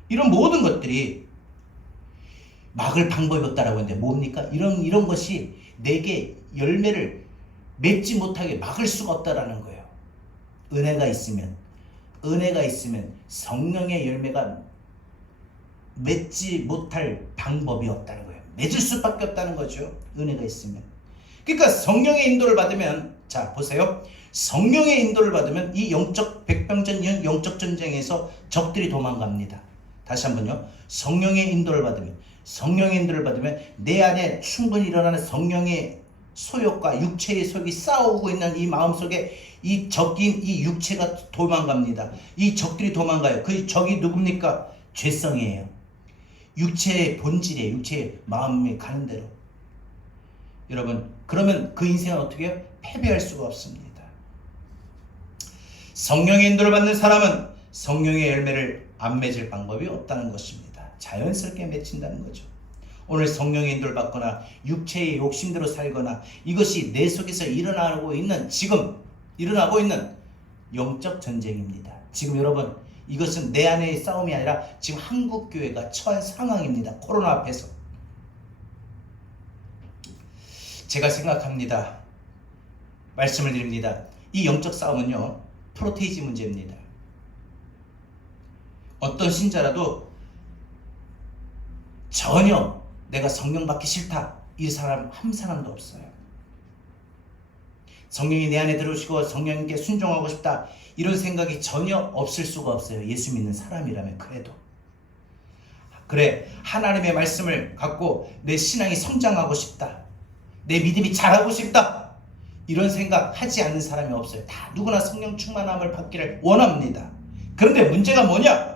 이런 모든 것들이 막을 방법이 없다라고 했는데 뭡니까? 이런 것이 내게 열매를 맺지 못하게 막을 수가 없다라는 거예요. 은혜가 있으면 성령의 열매가 맺지 못할 방법이 없다는 거예요. 맺을 수밖에 없다는 거죠. 은혜가 있으면. 그러니까 성령의 인도를 받으면, 자 보세요. 성령의 인도를 받으면 이 영적 백병전, 영적 전쟁에서 적들이 도망갑니다. 다시 한번요. 성령의 인도를 받으면 내 안에 충분히 일어나는 성령의 소욕과 육체의 소욕이 싸우고 있는 이 마음속에 이 적인 이 육체가 도망갑니다. 이 적들이 도망가요. 그 적이 누굽니까? 죄성이에요. 육체의 본질이에요. 육체의 마음이 가는 대로. 여러분, 그러면 그 인생은 어떻게 해요? 패배할 수가 없습니다. 성령의 인도를 받는 사람은 성령의 열매를 안 맺을 방법이 없다는 것입니다. 자연스럽게 맺힌다는 거죠. 오늘 성령의 인도를 받거나 육체의 욕심대로 살거나 이것이 내 속에서 일어나고 있는 영적 전쟁입니다. 지금 여러분, 이것은 내 안의 싸움이 아니라 지금 한국교회가 처한 상황입니다. 코로나 앞에서. 제가 생각합니다. 말씀을 드립니다. 이 영적 싸움은요, 프로테이지 문제입니다. 어떤 신자라도 전혀 내가 성령 받기 싫다, 이 사람 한 사람도 없어요. 성령이 내 안에 들어오시고 성령님께 순종하고 싶다, 이런 생각이 전혀 없을 수가 없어요. 예수 믿는 사람이라면. 그래, 하나님의 말씀을 갖고 내 신앙이 성장하고 싶다, 내 믿음이 자라고 싶다, 이런 생각 하지 않는 사람이 없어요. 다 누구나 성령 충만함을 받기를 원합니다. 그런데 문제가 뭐냐?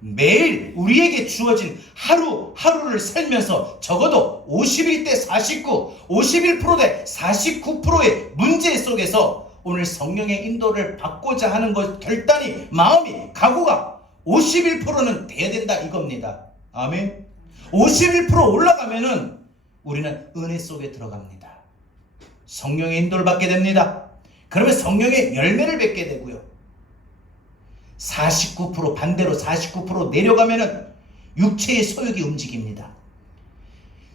매일 우리에게 주어진 하루하루를 살면서 적어도 51 대 49, 51% 대 49%의 문제 속에서 오늘 성령의 인도를 받고자 하는 것, 결단이, 마음이, 각오가 51%는 돼야 된다 이겁니다. 아멘. 51% 올라가면은 우리는 은혜 속에 들어갑니다. 성령의 인도를 받게 됩니다. 그러면 성령의 열매를 맺게 되고요. 49% 반대로 49% 내려가면은 육체의 소욕이 움직입니다.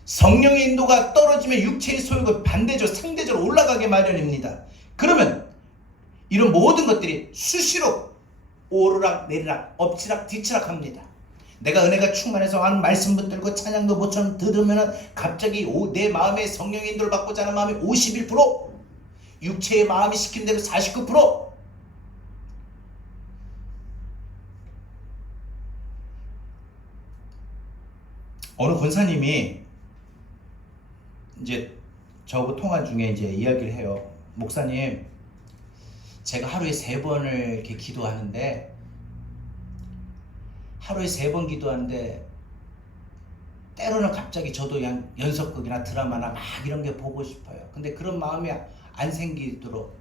성령의 인도가 떨어지면 육체의 소욕은 상대적으로 올라가게 마련입니다. 그러면 이런 모든 것들이 수시로 오르락 내리락, 엎치락 뒤치락 합니다. 내가 은혜가 충만해서 한 말씀 붙들고 찬양도 모처럼 들으면은 갑자기 내 마음에 성령의 인도를 받고자 하는 마음이 51%, 육체의 마음이 시킨 대로 49%. 어느 권사님이 이제 저하고 통화 중에 이제 이야기를 해요. 목사님, 제가 하루에 3번을 이렇게 기도하는데, 하루에 3번 기도하는데 때로는 갑자기 저도 연속극이나 드라마나 막 이런 게 보고 싶어요. 근데 그런 마음이 안 생기도록,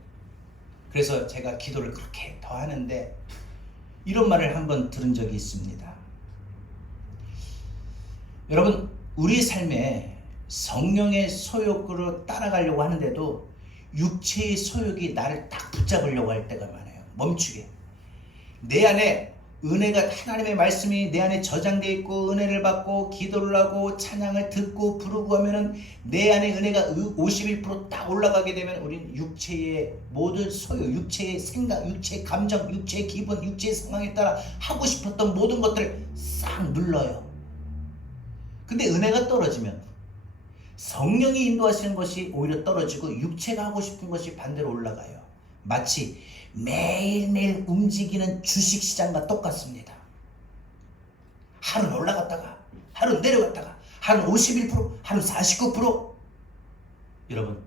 그래서 제가 기도를 그렇게 더 하는데, 이런 말을 한번 들은 적이 있습니다. 여러분, 우리 삶에 성령의 소욕으로 따라가려고 하는데도 육체의 소욕이 나를 딱 붙잡으려고 할 때가 많아요. 멈추게. 내 안에 은혜가, 하나님의 말씀이 내 안에 저장되어 있고 은혜를 받고 기도를 하고 찬양을 듣고 부르고 하면은 내 안에 은혜가 51% 올라가게 되면 우리는 육체의 모든 소욕, 육체의 생각, 육체의 감정, 육체의 기분, 육체의 상황에 따라 하고 싶었던 모든 것들을 싹 눌러요. 근데 은혜가 떨어지면 성령이 인도하시는 것이 오히려 떨어지고 육체가 하고 싶은 것이 반대로 올라가요. 마치 매일매일 움직이는 주식시장과 똑같습니다. 하루는 올라갔다가 하루는 내려갔다가 하루는 51%, 하루는 49%. 여러분,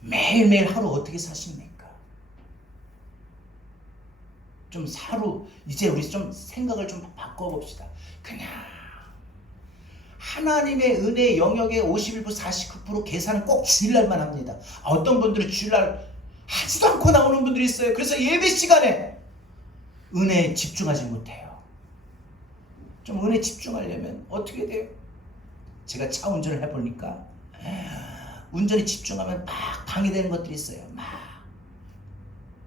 매일매일 하루 어떻게 사십니까? 좀 이제 우리 좀 생각을 좀 바꿔봅시다. 그냥 하나님의 은혜 영역의 51%, 49% 계산은 꼭 주일날만 합니다. 어떤 분들은 주일날 하지도 않고 나오는 분들이 있어요. 그래서 예배 시간에 은혜에 집중하지 못해요. 좀 은혜 집중하려면 어떻게 돼요? 제가 차 운전을 해보니까 운전에 집중하면 막 방해되는 것들이 있어요. 막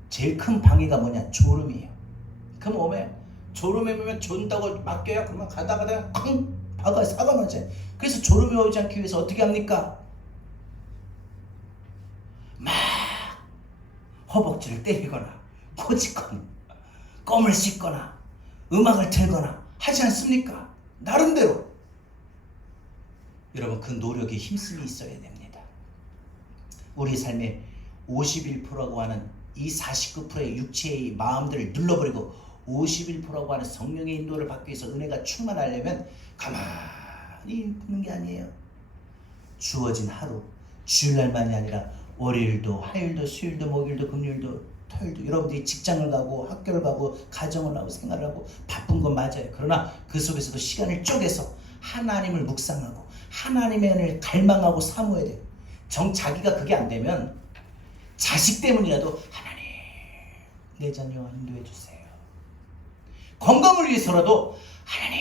제일 큰 방해가 뭐냐? 졸음이에요. 그럼 오면 졸음에 오면 존다고 맡겨야 그러면 가다가 쾅 박아 사가 나지. 그래서 졸음이 오지 않기 위해서 어떻게 합니까? 막 허벅지를 때리거나 꼬집거나 껌을 씹거나 음악을 틀거나 하지 않습니까? 나름대로. 여러분, 그 노력에 힘씀이 있어야 됩니다. 우리 삶의 51%라고 하는 이 49%의 육체의 마음들을 눌러버리고 51%라고 하는 성령의 인도를 받기 위해서 은혜가 충만하려면 가만히 있는 게 아니에요. 주어진 하루, 주일날만이 아니라 월요일도, 화요일도, 수요일도, 목요일도, 금요일도, 토요일도 여러분들이 직장을 가고 학교를 가고 가정을 하고 생활을 하고 바쁜 건 맞아요. 그러나 그 속에서도 시간을 쪼개서 하나님을 묵상하고 하나님의 은혜를 갈망하고 사모해야 돼요. 자기가 그게 안 되면 자식 때문이라도 하나님 내 자녀 인도해 주세요. 건강을 위해서라도 하나님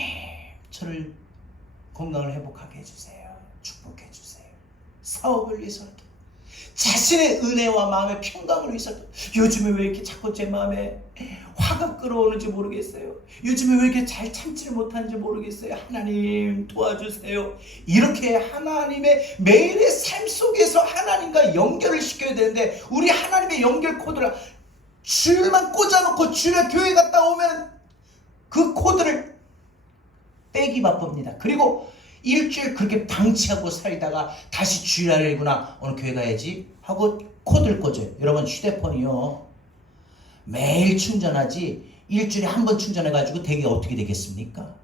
저를 건강을 회복하게 해주세요. 축복해 주세요. 사업을 위해서라도 자신의 은혜와 마음의 평강을 위해서도 요즘에 왜 이렇게 자꾸 제 마음에 화가 끓어오는지 모르겠어요. 요즘에 왜 이렇게 잘 참지를 못하는지 모르겠어요. 하나님 도와주세요. 이렇게 하나님의 매일의 삶 속에서 하나님과 연결을 시켜야 되는데 우리 하나님의 연결 코드를 주일만 꽂아놓고 주일에 교회 갔다 오면 그 코드를 빼기 바쁩니다. 그리고 일주일 그렇게 방치하고 살다가 다시 주일날이구나 오늘 교회 가야지 하고 코드를 꽂아요. 여러분, 휴대폰이요 매일 충전하지 일주일에 한 번 충전해가지고 되게 어떻게 되겠습니까?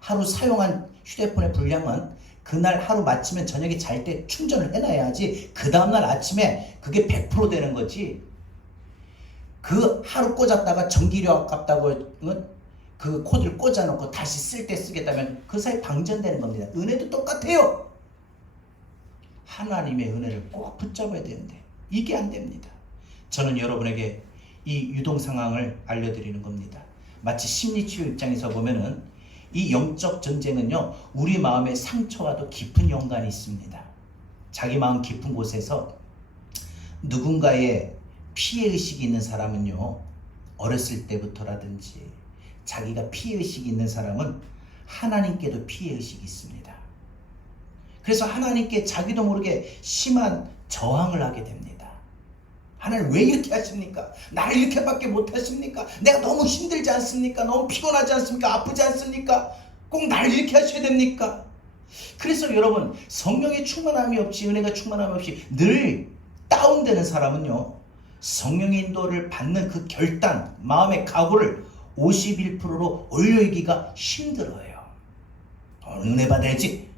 하루 사용한 휴대폰의 분량은 그날 하루 마치면 저녁에 잘 때 충전을 해놔야지 그 다음날 아침에 그게 100% 되는 거지. 그 하루 꽂았다가 전기료 아깝다고 그 코드를 꽂아놓고 다시 쓸 때 쓰겠다면 그 사이 방전되는 겁니다. 은혜도 똑같아요. 하나님의 은혜를 꼭 붙잡아야 되는데 이게 안 됩니다. 저는 여러분에게 이 유동 상황을 알려드리는 겁니다. 마치 심리치료 입장에서 보면은 이 영적 전쟁은요 우리 마음의 상처와도 깊은 연관이 있습니다. 자기 마음 깊은 곳에서 누군가의 피해의식이 있는 사람은요 어렸을 때부터라든지 자기가 피해의식이 있는 사람은 하나님께도 피해의식이 있습니다. 그래서 하나님께 자기도 모르게 심한 저항을 하게 됩니다. 하나님 왜 이렇게 하십니까? 나를 이렇게밖에 못하십니까? 내가 너무 힘들지 않습니까? 너무 피곤하지 않습니까? 아프지 않습니까? 꼭 나를 이렇게 하셔야 됩니까? 그래서 여러분, 성령의 충만함이 없이 은혜가 충만함이 없이 늘 다운되는 사람은요 성령의 인도를 받는 그 결단, 마음의 각오를 51%로 올려기가 힘들어요. 은혜 받아야지.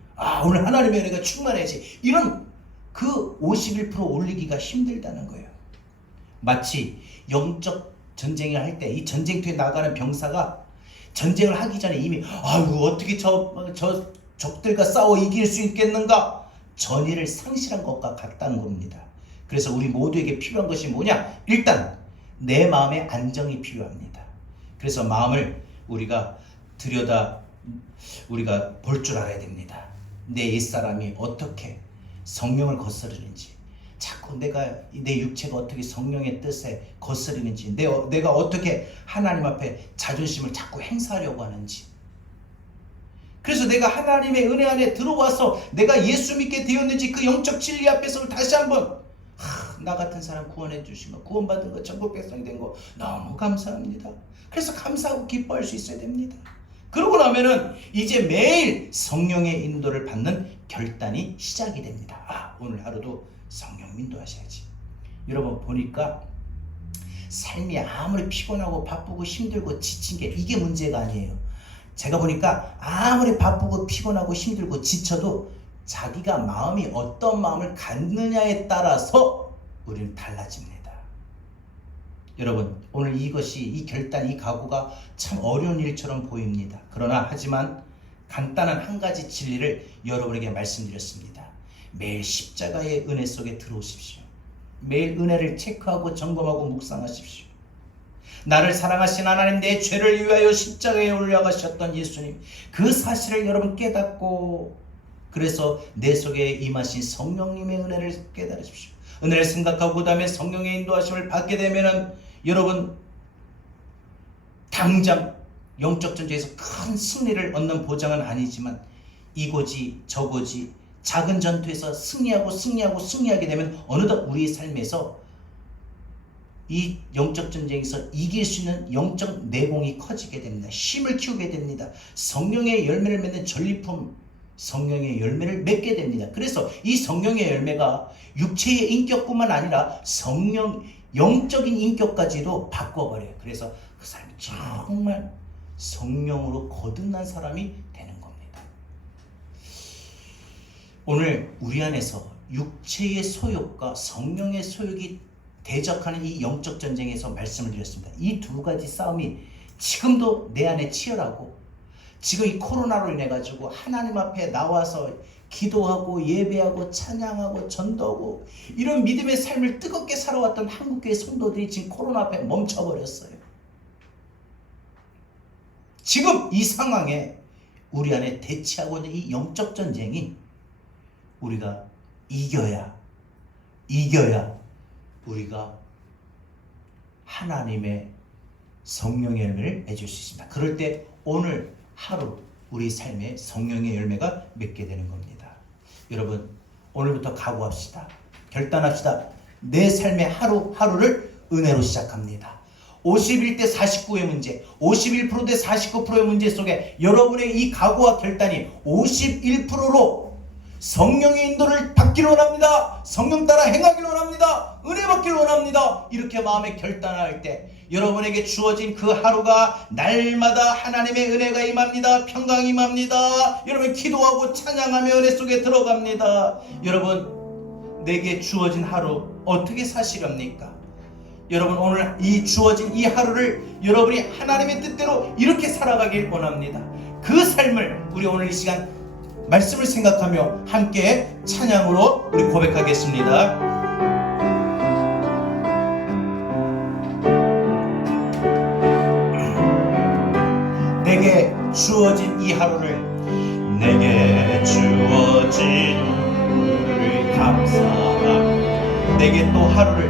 오늘 하나님의 은혜가 충만해야지. 이런 그 51% 올리기가 힘들다는 거예요. 마치 영적 전쟁을 할 때 이 전쟁터에 나가는 병사가 전쟁을 하기 전에 이미 어떻게 저 적들과 싸워 이길 수 있겠는가? 전의를 상실한 것과 같다는 겁니다. 그래서 우리 모두에게 필요한 것이 뭐냐? 일단 내 마음의 안정이 필요합니다. 그래서 마음을 우리가 볼 줄 알아야 됩니다. 내 옛사람이 어떻게 성령을 거스르는지, 자꾸 내 육체가 어떻게 성령의 뜻에 거스르는지, 내가 어떻게 하나님 앞에 자존심을 자꾸 행사하려고 하는지. 그래서 내가 하나님의 은혜 안에 들어와서 내가 예수 믿게 되었는지 그 영적 진리 앞에서 다시 한번 나 같은 사람 구원해 주신 거, 구원받은 거, 천국 백성이 된 거 너무 감사합니다. 그래서 감사하고 기뻐할 수 있어야 됩니다. 그러고 나면은 이제 매일 성령의 인도를 받는 결단이 시작이 됩니다. 오늘 하루도 성령 인도하셔야지. 여러분 보니까 삶이 아무리 피곤하고 바쁘고 힘들고 지친 게 이게 문제가 아니에요. 제가 보니까 아무리 바쁘고 피곤하고 힘들고 지쳐도 자기가 마음이 어떤 마음을 갖느냐에 따라서 우리는 달라집니다. 여러분, 오늘 이 결단, 이 각오가 참 어려운 일처럼 보입니다. 하지만 간단한 한 가지 진리를 여러분에게 말씀드렸습니다. 매일 십자가의 은혜 속에 들어오십시오. 매일 은혜를 체크하고 점검하고 묵상하십시오. 나를 사랑하신 하나님, 내 죄를 위하여 십자가에 올라가셨던 예수님, 그 사실을 여러분 깨닫고 그래서 내 속에 임하신 성령님의 은혜를 깨달으십시오. 은혜를 생각하고 그 다음에 성령의 인도하심을 받게 되면은 여러분 당장 영적 전쟁에서 큰 승리를 얻는 보장은 아니지만 이고지 저고지 작은 전투에서 승리하게 되면 어느덧 우리의 삶에서 이 영적 전쟁에서 이길 수 있는 영적 내공이 커지게 됩니다. 힘을 키우게 됩니다. 성령의 열매를 맺는 전리품, 성령의 열매를 맺게 됩니다. 그래서 이 성령의 열매가 육체의 인격뿐만 아니라 영적인 인격까지도 바꿔버려요. 그래서 그 사람이 정말 성령으로 거듭난 사람이 되는 겁니다. 오늘 우리 안에서 육체의 소욕과 성령의 소욕이 대적하는 이 영적 전쟁에서 말씀을 드렸습니다. 이 두 가지 싸움이 지금도 내 안에 치열하고, 지금 이 코로나로 인해 가지고 하나님 앞에 나와서 기도하고 예배하고 찬양하고 전도하고 이런 믿음의 삶을 뜨겁게 살아왔던 한국교회 성도들이 지금 코로나 앞에 멈춰버렸어요. 지금 이 상황에 우리 안에 대치하고 있는 이 영적 전쟁이 우리가 이겨야 우리가 하나님의 성령의 열매를 맺을 수 있습니다. 그럴 때 오늘 하루 우리 삶에 성령의 열매가 맺게 되는 겁니다. 여러분, 오늘부터 각오합시다. 결단합시다. 내 삶의 하루하루를 은혜로 시작합니다. 51대 49의 문제, 51%대 49%의 문제 속에 여러분의 이 각오와 결단이 51%로 성령의 인도를 받기를 원합니다. 성령 따라 행하기를 원합니다. 은혜 받기를 원합니다. 이렇게 마음에 결단할 때 여러분에게 주어진 그 하루가 날마다 하나님의 은혜가 임합니다. 평강이 임합니다. 여러분 기도하고 찬양하며 은혜 속에 들어갑니다. 여러분, 내게 주어진 하루 어떻게 사시렵니까? 여러분, 오늘 이 주어진 이 하루를 여러분이 하나님의 뜻대로 이렇게 살아가길 원합니다. 그 삶을 우리 오늘 이 시간 말씀을 생각하며 함께 찬양으로 우리 고백하겠습니다. 내게 주어진 이 하루를, 내게 주어진 하루를 감사하며, 내게 또 하루를,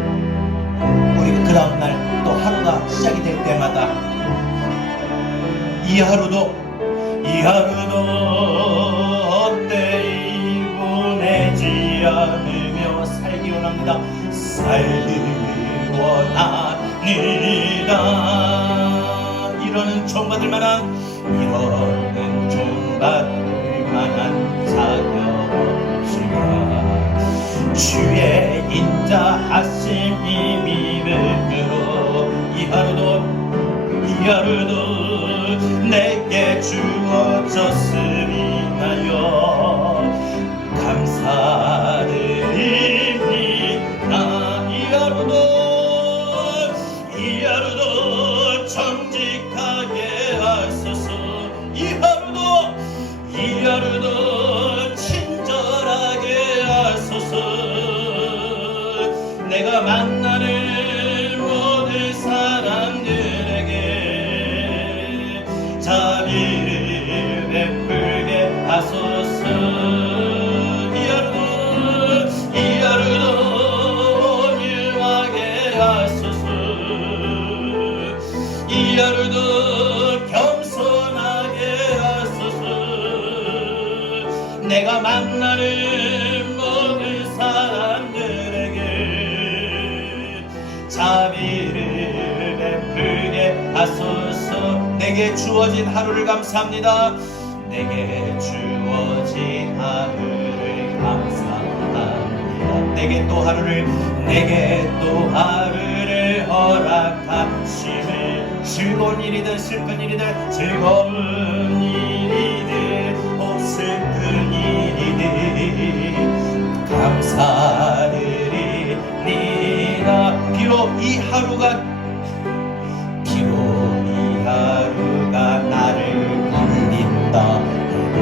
우리가 그 다음날 또 하루가 시작이 될 때마다 이 하루도 헛되이 보내지 않으며 살기 원합니다. 살기 원합니다. 이러는 종받을 만한 자격 없으나 주의 인자하심이 믿음으로 이 하루도 내게 주어졌으리나요. 감사드립니다. 이 하루도 정직하게 하소서. 이 하루도 친절하게 하소서. 내가 만나는 모든 사람들에게 자비를 베풀게 하소서. 이 하루도 온유하게 하소서. 이 하루도 겸손하게 하소서. 내가 만나는 모든 사람들에게 자비를 베풀게 하소서. 내게 주어진 하루를 감사합니다. 내게 주어진 하루를 감사합니다. 내게 또 하루를 허락하심을, 즐거운 일이든 슬픈 일이든, 즐거운 일이든 혹 슬픈 일이든 감사드립니다. 비록 이 하루가 나를 울린다 해도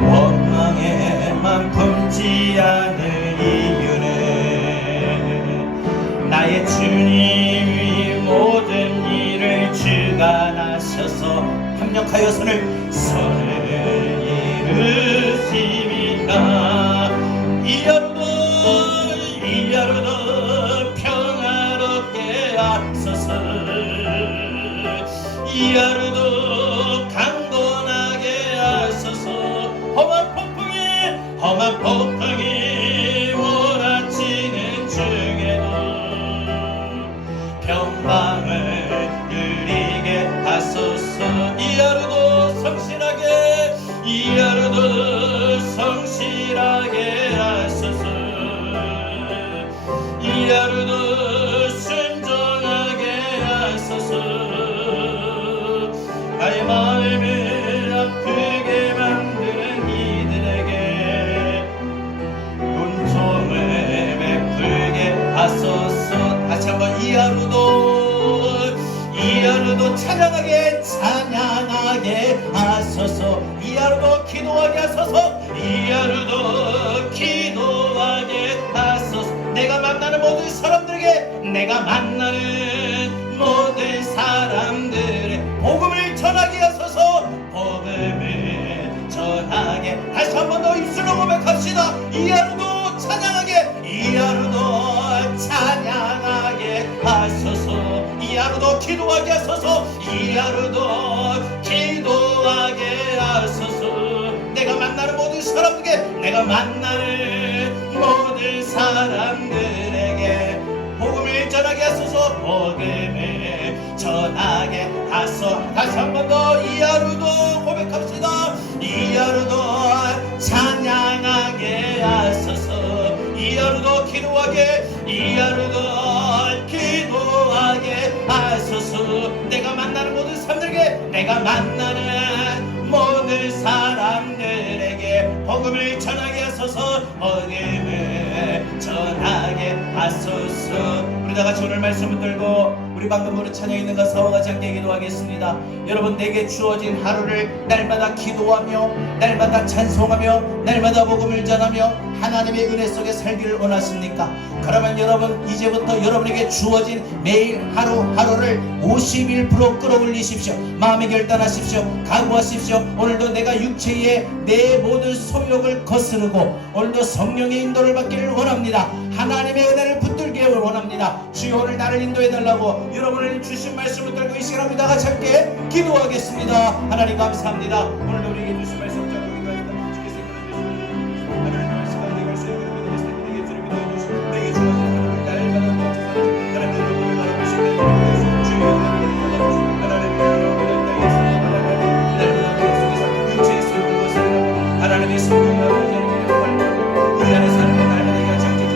원망에만 품지 않을 이유는 나의 주님이 모든 일을 주관하셔서 합력하여 선을 이루시 하십니다. 이 하루도 평화롭게 하소서. 이 하루도 강건하게 하소서. 험한 폭풍이 몰아치는 중에도 평강을 누리게 하소서. 이 하루도 성실하게 하소서. 이 하루도 순종하게 하소서. 나의 마음을 아프게 만드는 이들에게 은총을 베풀게 하소서. 다시 한번 이 하루도 찬양하게 하소서. 이 하루도 기도하게 하소서. 이 하루도 기도하게 하소서. 내가 만나는 모든 사람들의 복음을 전하게 하소서. 복음을 전하게. 다시 한 번 더 입술로 고백합시다. 이 하루도 찬양하게 하소서. 이 하루도 기도하게 하소서. 이 하루도 기도하게 하소서. 내가 만나는 모든 사람들에게 복음을 전하게 하소서. 복음을 전하게 하소서. 다시 한 번 더 이 하루도 고백합시다. 이 하루도 찬양하게 하소서. 이 하루도 기도하게 하소서. 내가 만나는 모든 사람들에게 복음을 전하게 하소서. 복음을 전하게 하소서. 우리 다같이 오늘 말씀을 들고 우리 방금 부른 찬양이 있는 가사와 같이 함께 기도하겠습니다. 여러분, 내게 주어진 하루를 날마다 기도하며 날마다 찬송하며 날마다 복음을 전하며 하나님의 은혜 속에 살기를 원하십니까? 그러면 여러분, 이제부터 여러분에게 주어진 매일 하루하루를 51% 끌어올리십시오. 마음에 결단하십시오. 각오하십시오. 오늘도 내가 육체의 내 모든 소욕을 거스르고 오늘도 성령의 인도를 받기를 원합니다. 하나님의 은혜를 붙들기를 원합니다. 주여, 오늘 나를 인도해달라고 여러분을 주신 말씀을 들고 이 시간 우리 다같이 함께 기도하겠습니다. 하나님 감사합니다. 오늘도 우리에게 주신 말씀 붙잡고 기도합니다. 주께서 이끌어주시고 하나님 말씀 가운데 갈 수 있는 내게 드립니다. 내게 주어진 하나님을 날마다 하나님 여러분을 바라보시고 주여 하나님 육체의 소욕을 거스르고 하나님의 성령을 받는 우리 안에 사는 것 날마다 이가 정직히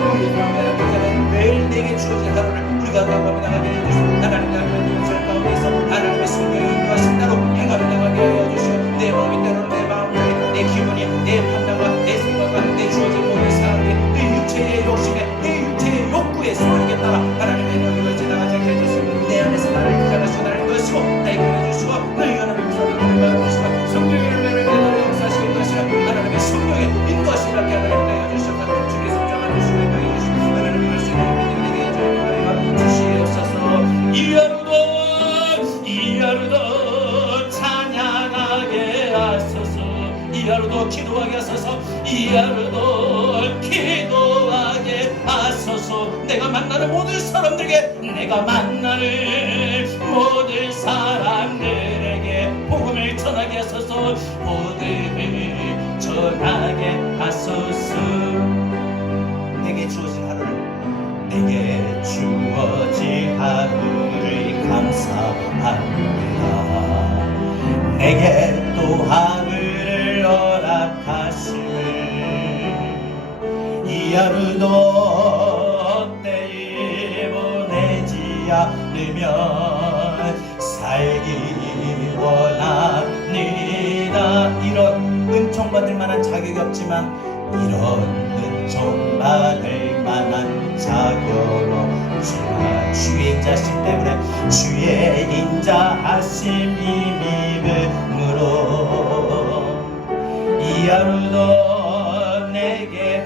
하나님 매일 내게 주어진 하루를 우리가 감사하게 하게 해주시고 하나님 나라의 살 가운데서 하나님의 성령이 인도하신 대로 행하며 나가게 하여 주시고 내 마음이 때로는 내 마음과 내 기분이 내 판단과 내 생각과 내 주어진 모든 사람들이 내 육체의 욕심에 내 육체의 욕구에 소리에 따라 하나님의 능력을 지나가게 해주시고 내 안에서 나를 기자하시고 나를 인도하시고 나에게 해주시고 너희 하나님의 무사를 받으시고 성령의 열매를 내놓는 역사하시는 것이라 하나님의 성령의 인도하심을 받게 하나님 해주시고 주께서 정하주시고 해주시고 하나님의 말씀을 믿게 해주시고 주시옵소서. 이 하루도 찬양하게 하소서. 이 하루도 기도하게 하소서. 이 하루도 기도하게 하소서. 내가 만나는 모든 사람들에게 복음을 전하게 하소서. 복음을 전하게 하소서. 내게 주어진 하루를 감사합니다. 내게 또 하루를 허락하심을 이 하루도 헛되이 보내지 않으면 살기 원합니다. 이런 은총 받을 만한 자격이 없지만 이런 은총 받을 만한 자격 없지만 주의 인자하심 때문에 주의 인자하심이 믿음으로 이 하루도 내게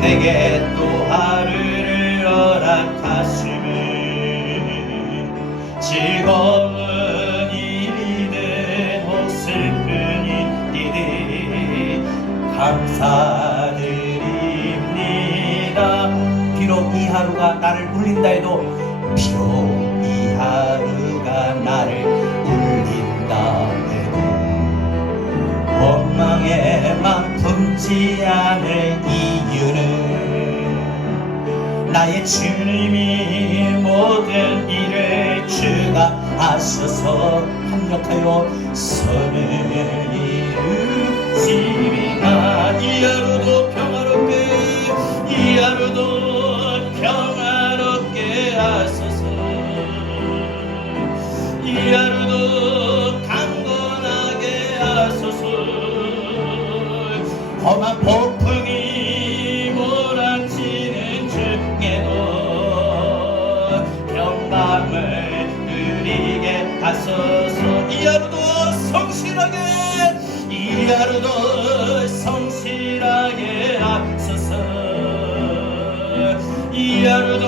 내게 또 하루를 허락하심을 즐거운 일이든 혹 슬픈 일이든 감사드립니다. 비록 이 하루가 나를 울린다 해도, 비록 이 하루가 나를 울린다 해도 원망의 맘 품지 않을 이유는 나의 주님이 모든 일을 주가 하셔서 합력하여 선을 이루시리라. 이 하루도 평화롭게, 이 하루도 평화롭게 하소서. 이 하루도 강건하게 하소서. 험한 폭풍이 몰아치는 중에도 평강을 누리게 하소서. 이 하루도 성실하게, 이 하루도 성실하게 하소서. 이 하루도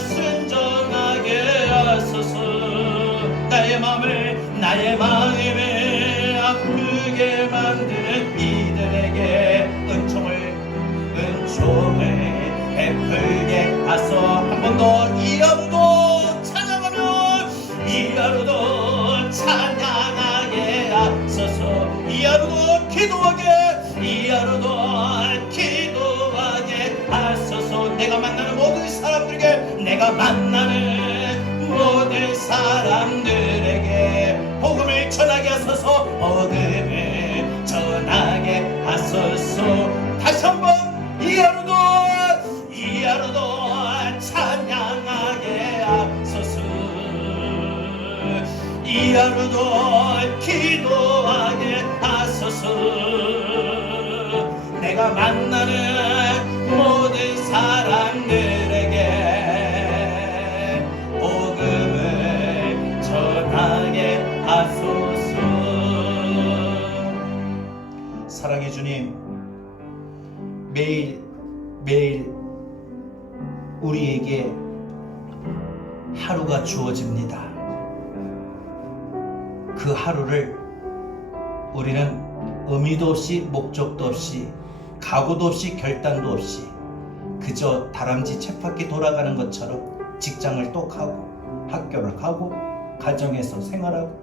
순종하게 하소서. 나의 마음을 아프게 만드는 이들에게 은총을 베풀게 하소. 한 번 더 이 하루도 찬양하며, 이 하루도 찬양하게 하소서. 이 하루도 기도하게, 이 하루도 기도하게 하소서. 내가 만나는 모든 사람들에게, 내가 만나는 모든 사람들에게 복음을 전하게 하소서. 복음을 전하게 하소서. 다시 한번 이 하루도 찬양하게 하소서. 이 하루도 기도하게 하소서. 내가 만나는 모든 사람들에게 복음을 전하게 하소서. 사랑의 주님, 매일 우리에게 하루가 주어집니다. 그 하루를 우리는 의미도 없이, 목적도 없이, 각오도 없이, 결단도 없이 그저 다람쥐 쳇바퀴 돌아가는 것처럼 직장을 또 가고, 학교를 가고, 가정에서 생활하고,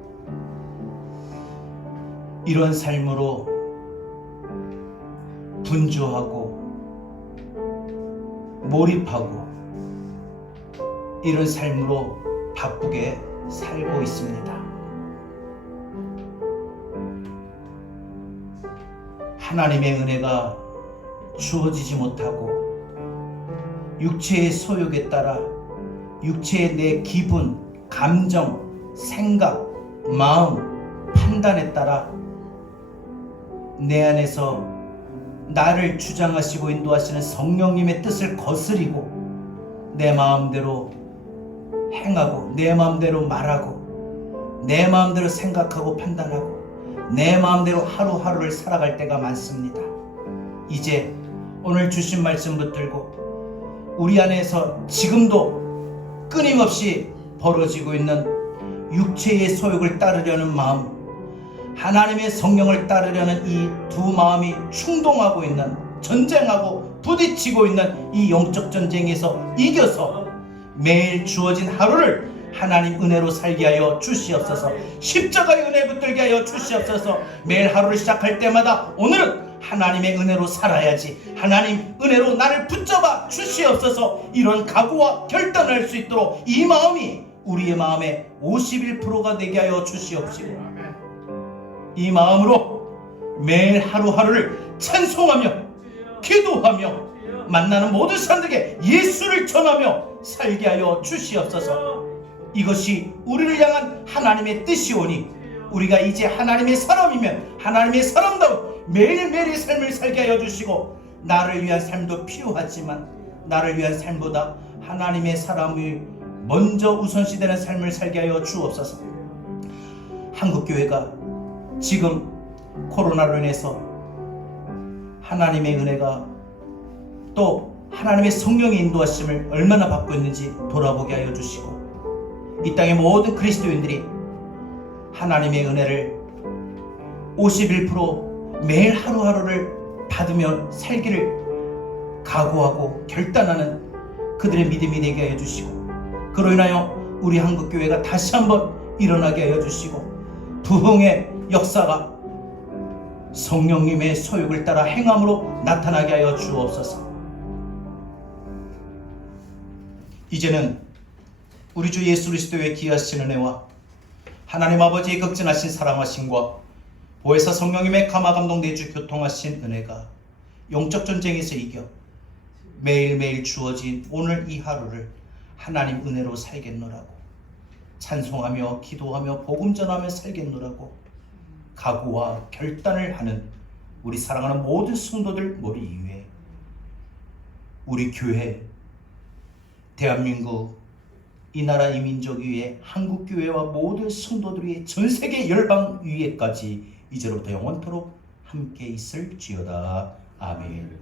이런 삶으로 분주하고 몰입하고 이런 삶으로 바쁘게 살고 있습니다. 하나님의 은혜가 주어지지 못하고 육체의 소욕에 따라, 육체의 내 기분, 감정, 생각, 마음, 판단에 따라 내 안에서 나를 주장하시고 인도하시는 성령님의 뜻을 거스리고 내 마음대로 행하고, 내 마음대로 말하고, 내 마음대로 생각하고 판단하고, 내 마음대로 하루하루를 살아갈 때가 많습니다. 이제 오늘 주신 말씀 붙들고 우리 안에서 지금도 끊임없이 벌어지고 있는 육체의 소욕을 따르려는 마음, 하나님의 성령을 따르려는 이 두 마음이 충동하고 있는, 전쟁하고 부딪히고 있는 이 영적 전쟁에서 이겨서 매일 주어진 하루를 하나님 은혜로 살게 하여 주시옵소서. 십자가의 은혜 붙들게 하여 주시옵소서. 매일 하루를 시작할 때마다 오늘은 하나님의 은혜로 살아야지, 하나님 은혜로 나를 붙잡아 주시옵소서. 이런 각오와 결단을 할 수 있도록 이 마음이 우리의 마음의 51%가 되게 하여 주시옵시고, 이 마음으로 매일 하루하루를 찬송하며 기도하며 만나는 모든 사람들에게 예수를 전하며 살게 하여 주시옵소서. 이것이 우리를 향한 하나님의 뜻이오니 우리가 이제 하나님의 사람이면 하나님의 사람다운 매일매일의 삶을 살게 하여 주시고, 나를 위한 삶도 필요하지만 나를 위한 삶보다 하나님의 사람이 먼저 우선시되는 삶을 살게 하여 주옵소서. 한국교회가 지금 코로나로 인해서 하나님의 은혜가 또 또 하나님의 성령의 인도하심을 얼마나 받고 있는지 돌아보게 하여 주시고, 이 땅의 모든 그리스도인들이 하나님의 은혜를 51% 매일 하루하루를 받으며 살기를 각오하고 결단하는 그들의 믿음이 되게 하여 주시고, 그로 인하여 우리 한국교회가 다시 한번 일어나게 하여 주시고, 부흥의 역사가 성령님의 소욕을 따라 행함으로 나타나게 하여 주옵소서. 이제는 우리 주 예수 그리스도의 귀하신 은혜와 하나님 아버지의 극진하신 사랑하심과 보혜사 성령님의 감화감동 내주 교통하신 은혜가 영적 전쟁에서 이겨 매일매일 주어진 오늘 이 하루를 하나님 은혜로 살겠노라고, 찬송하며 기도하며 복음 전하며 살겠노라고 각오와 결단을 하는 우리 사랑하는 모든 성도들 머리 위에, 우리 교회, 대한민국, 이 나라 이 민족 위에, 한국교회와 모든 성도들 위에, 전세계 열방 위에까지 이제로부터 영원토록 함께 있을지어다. 아멘.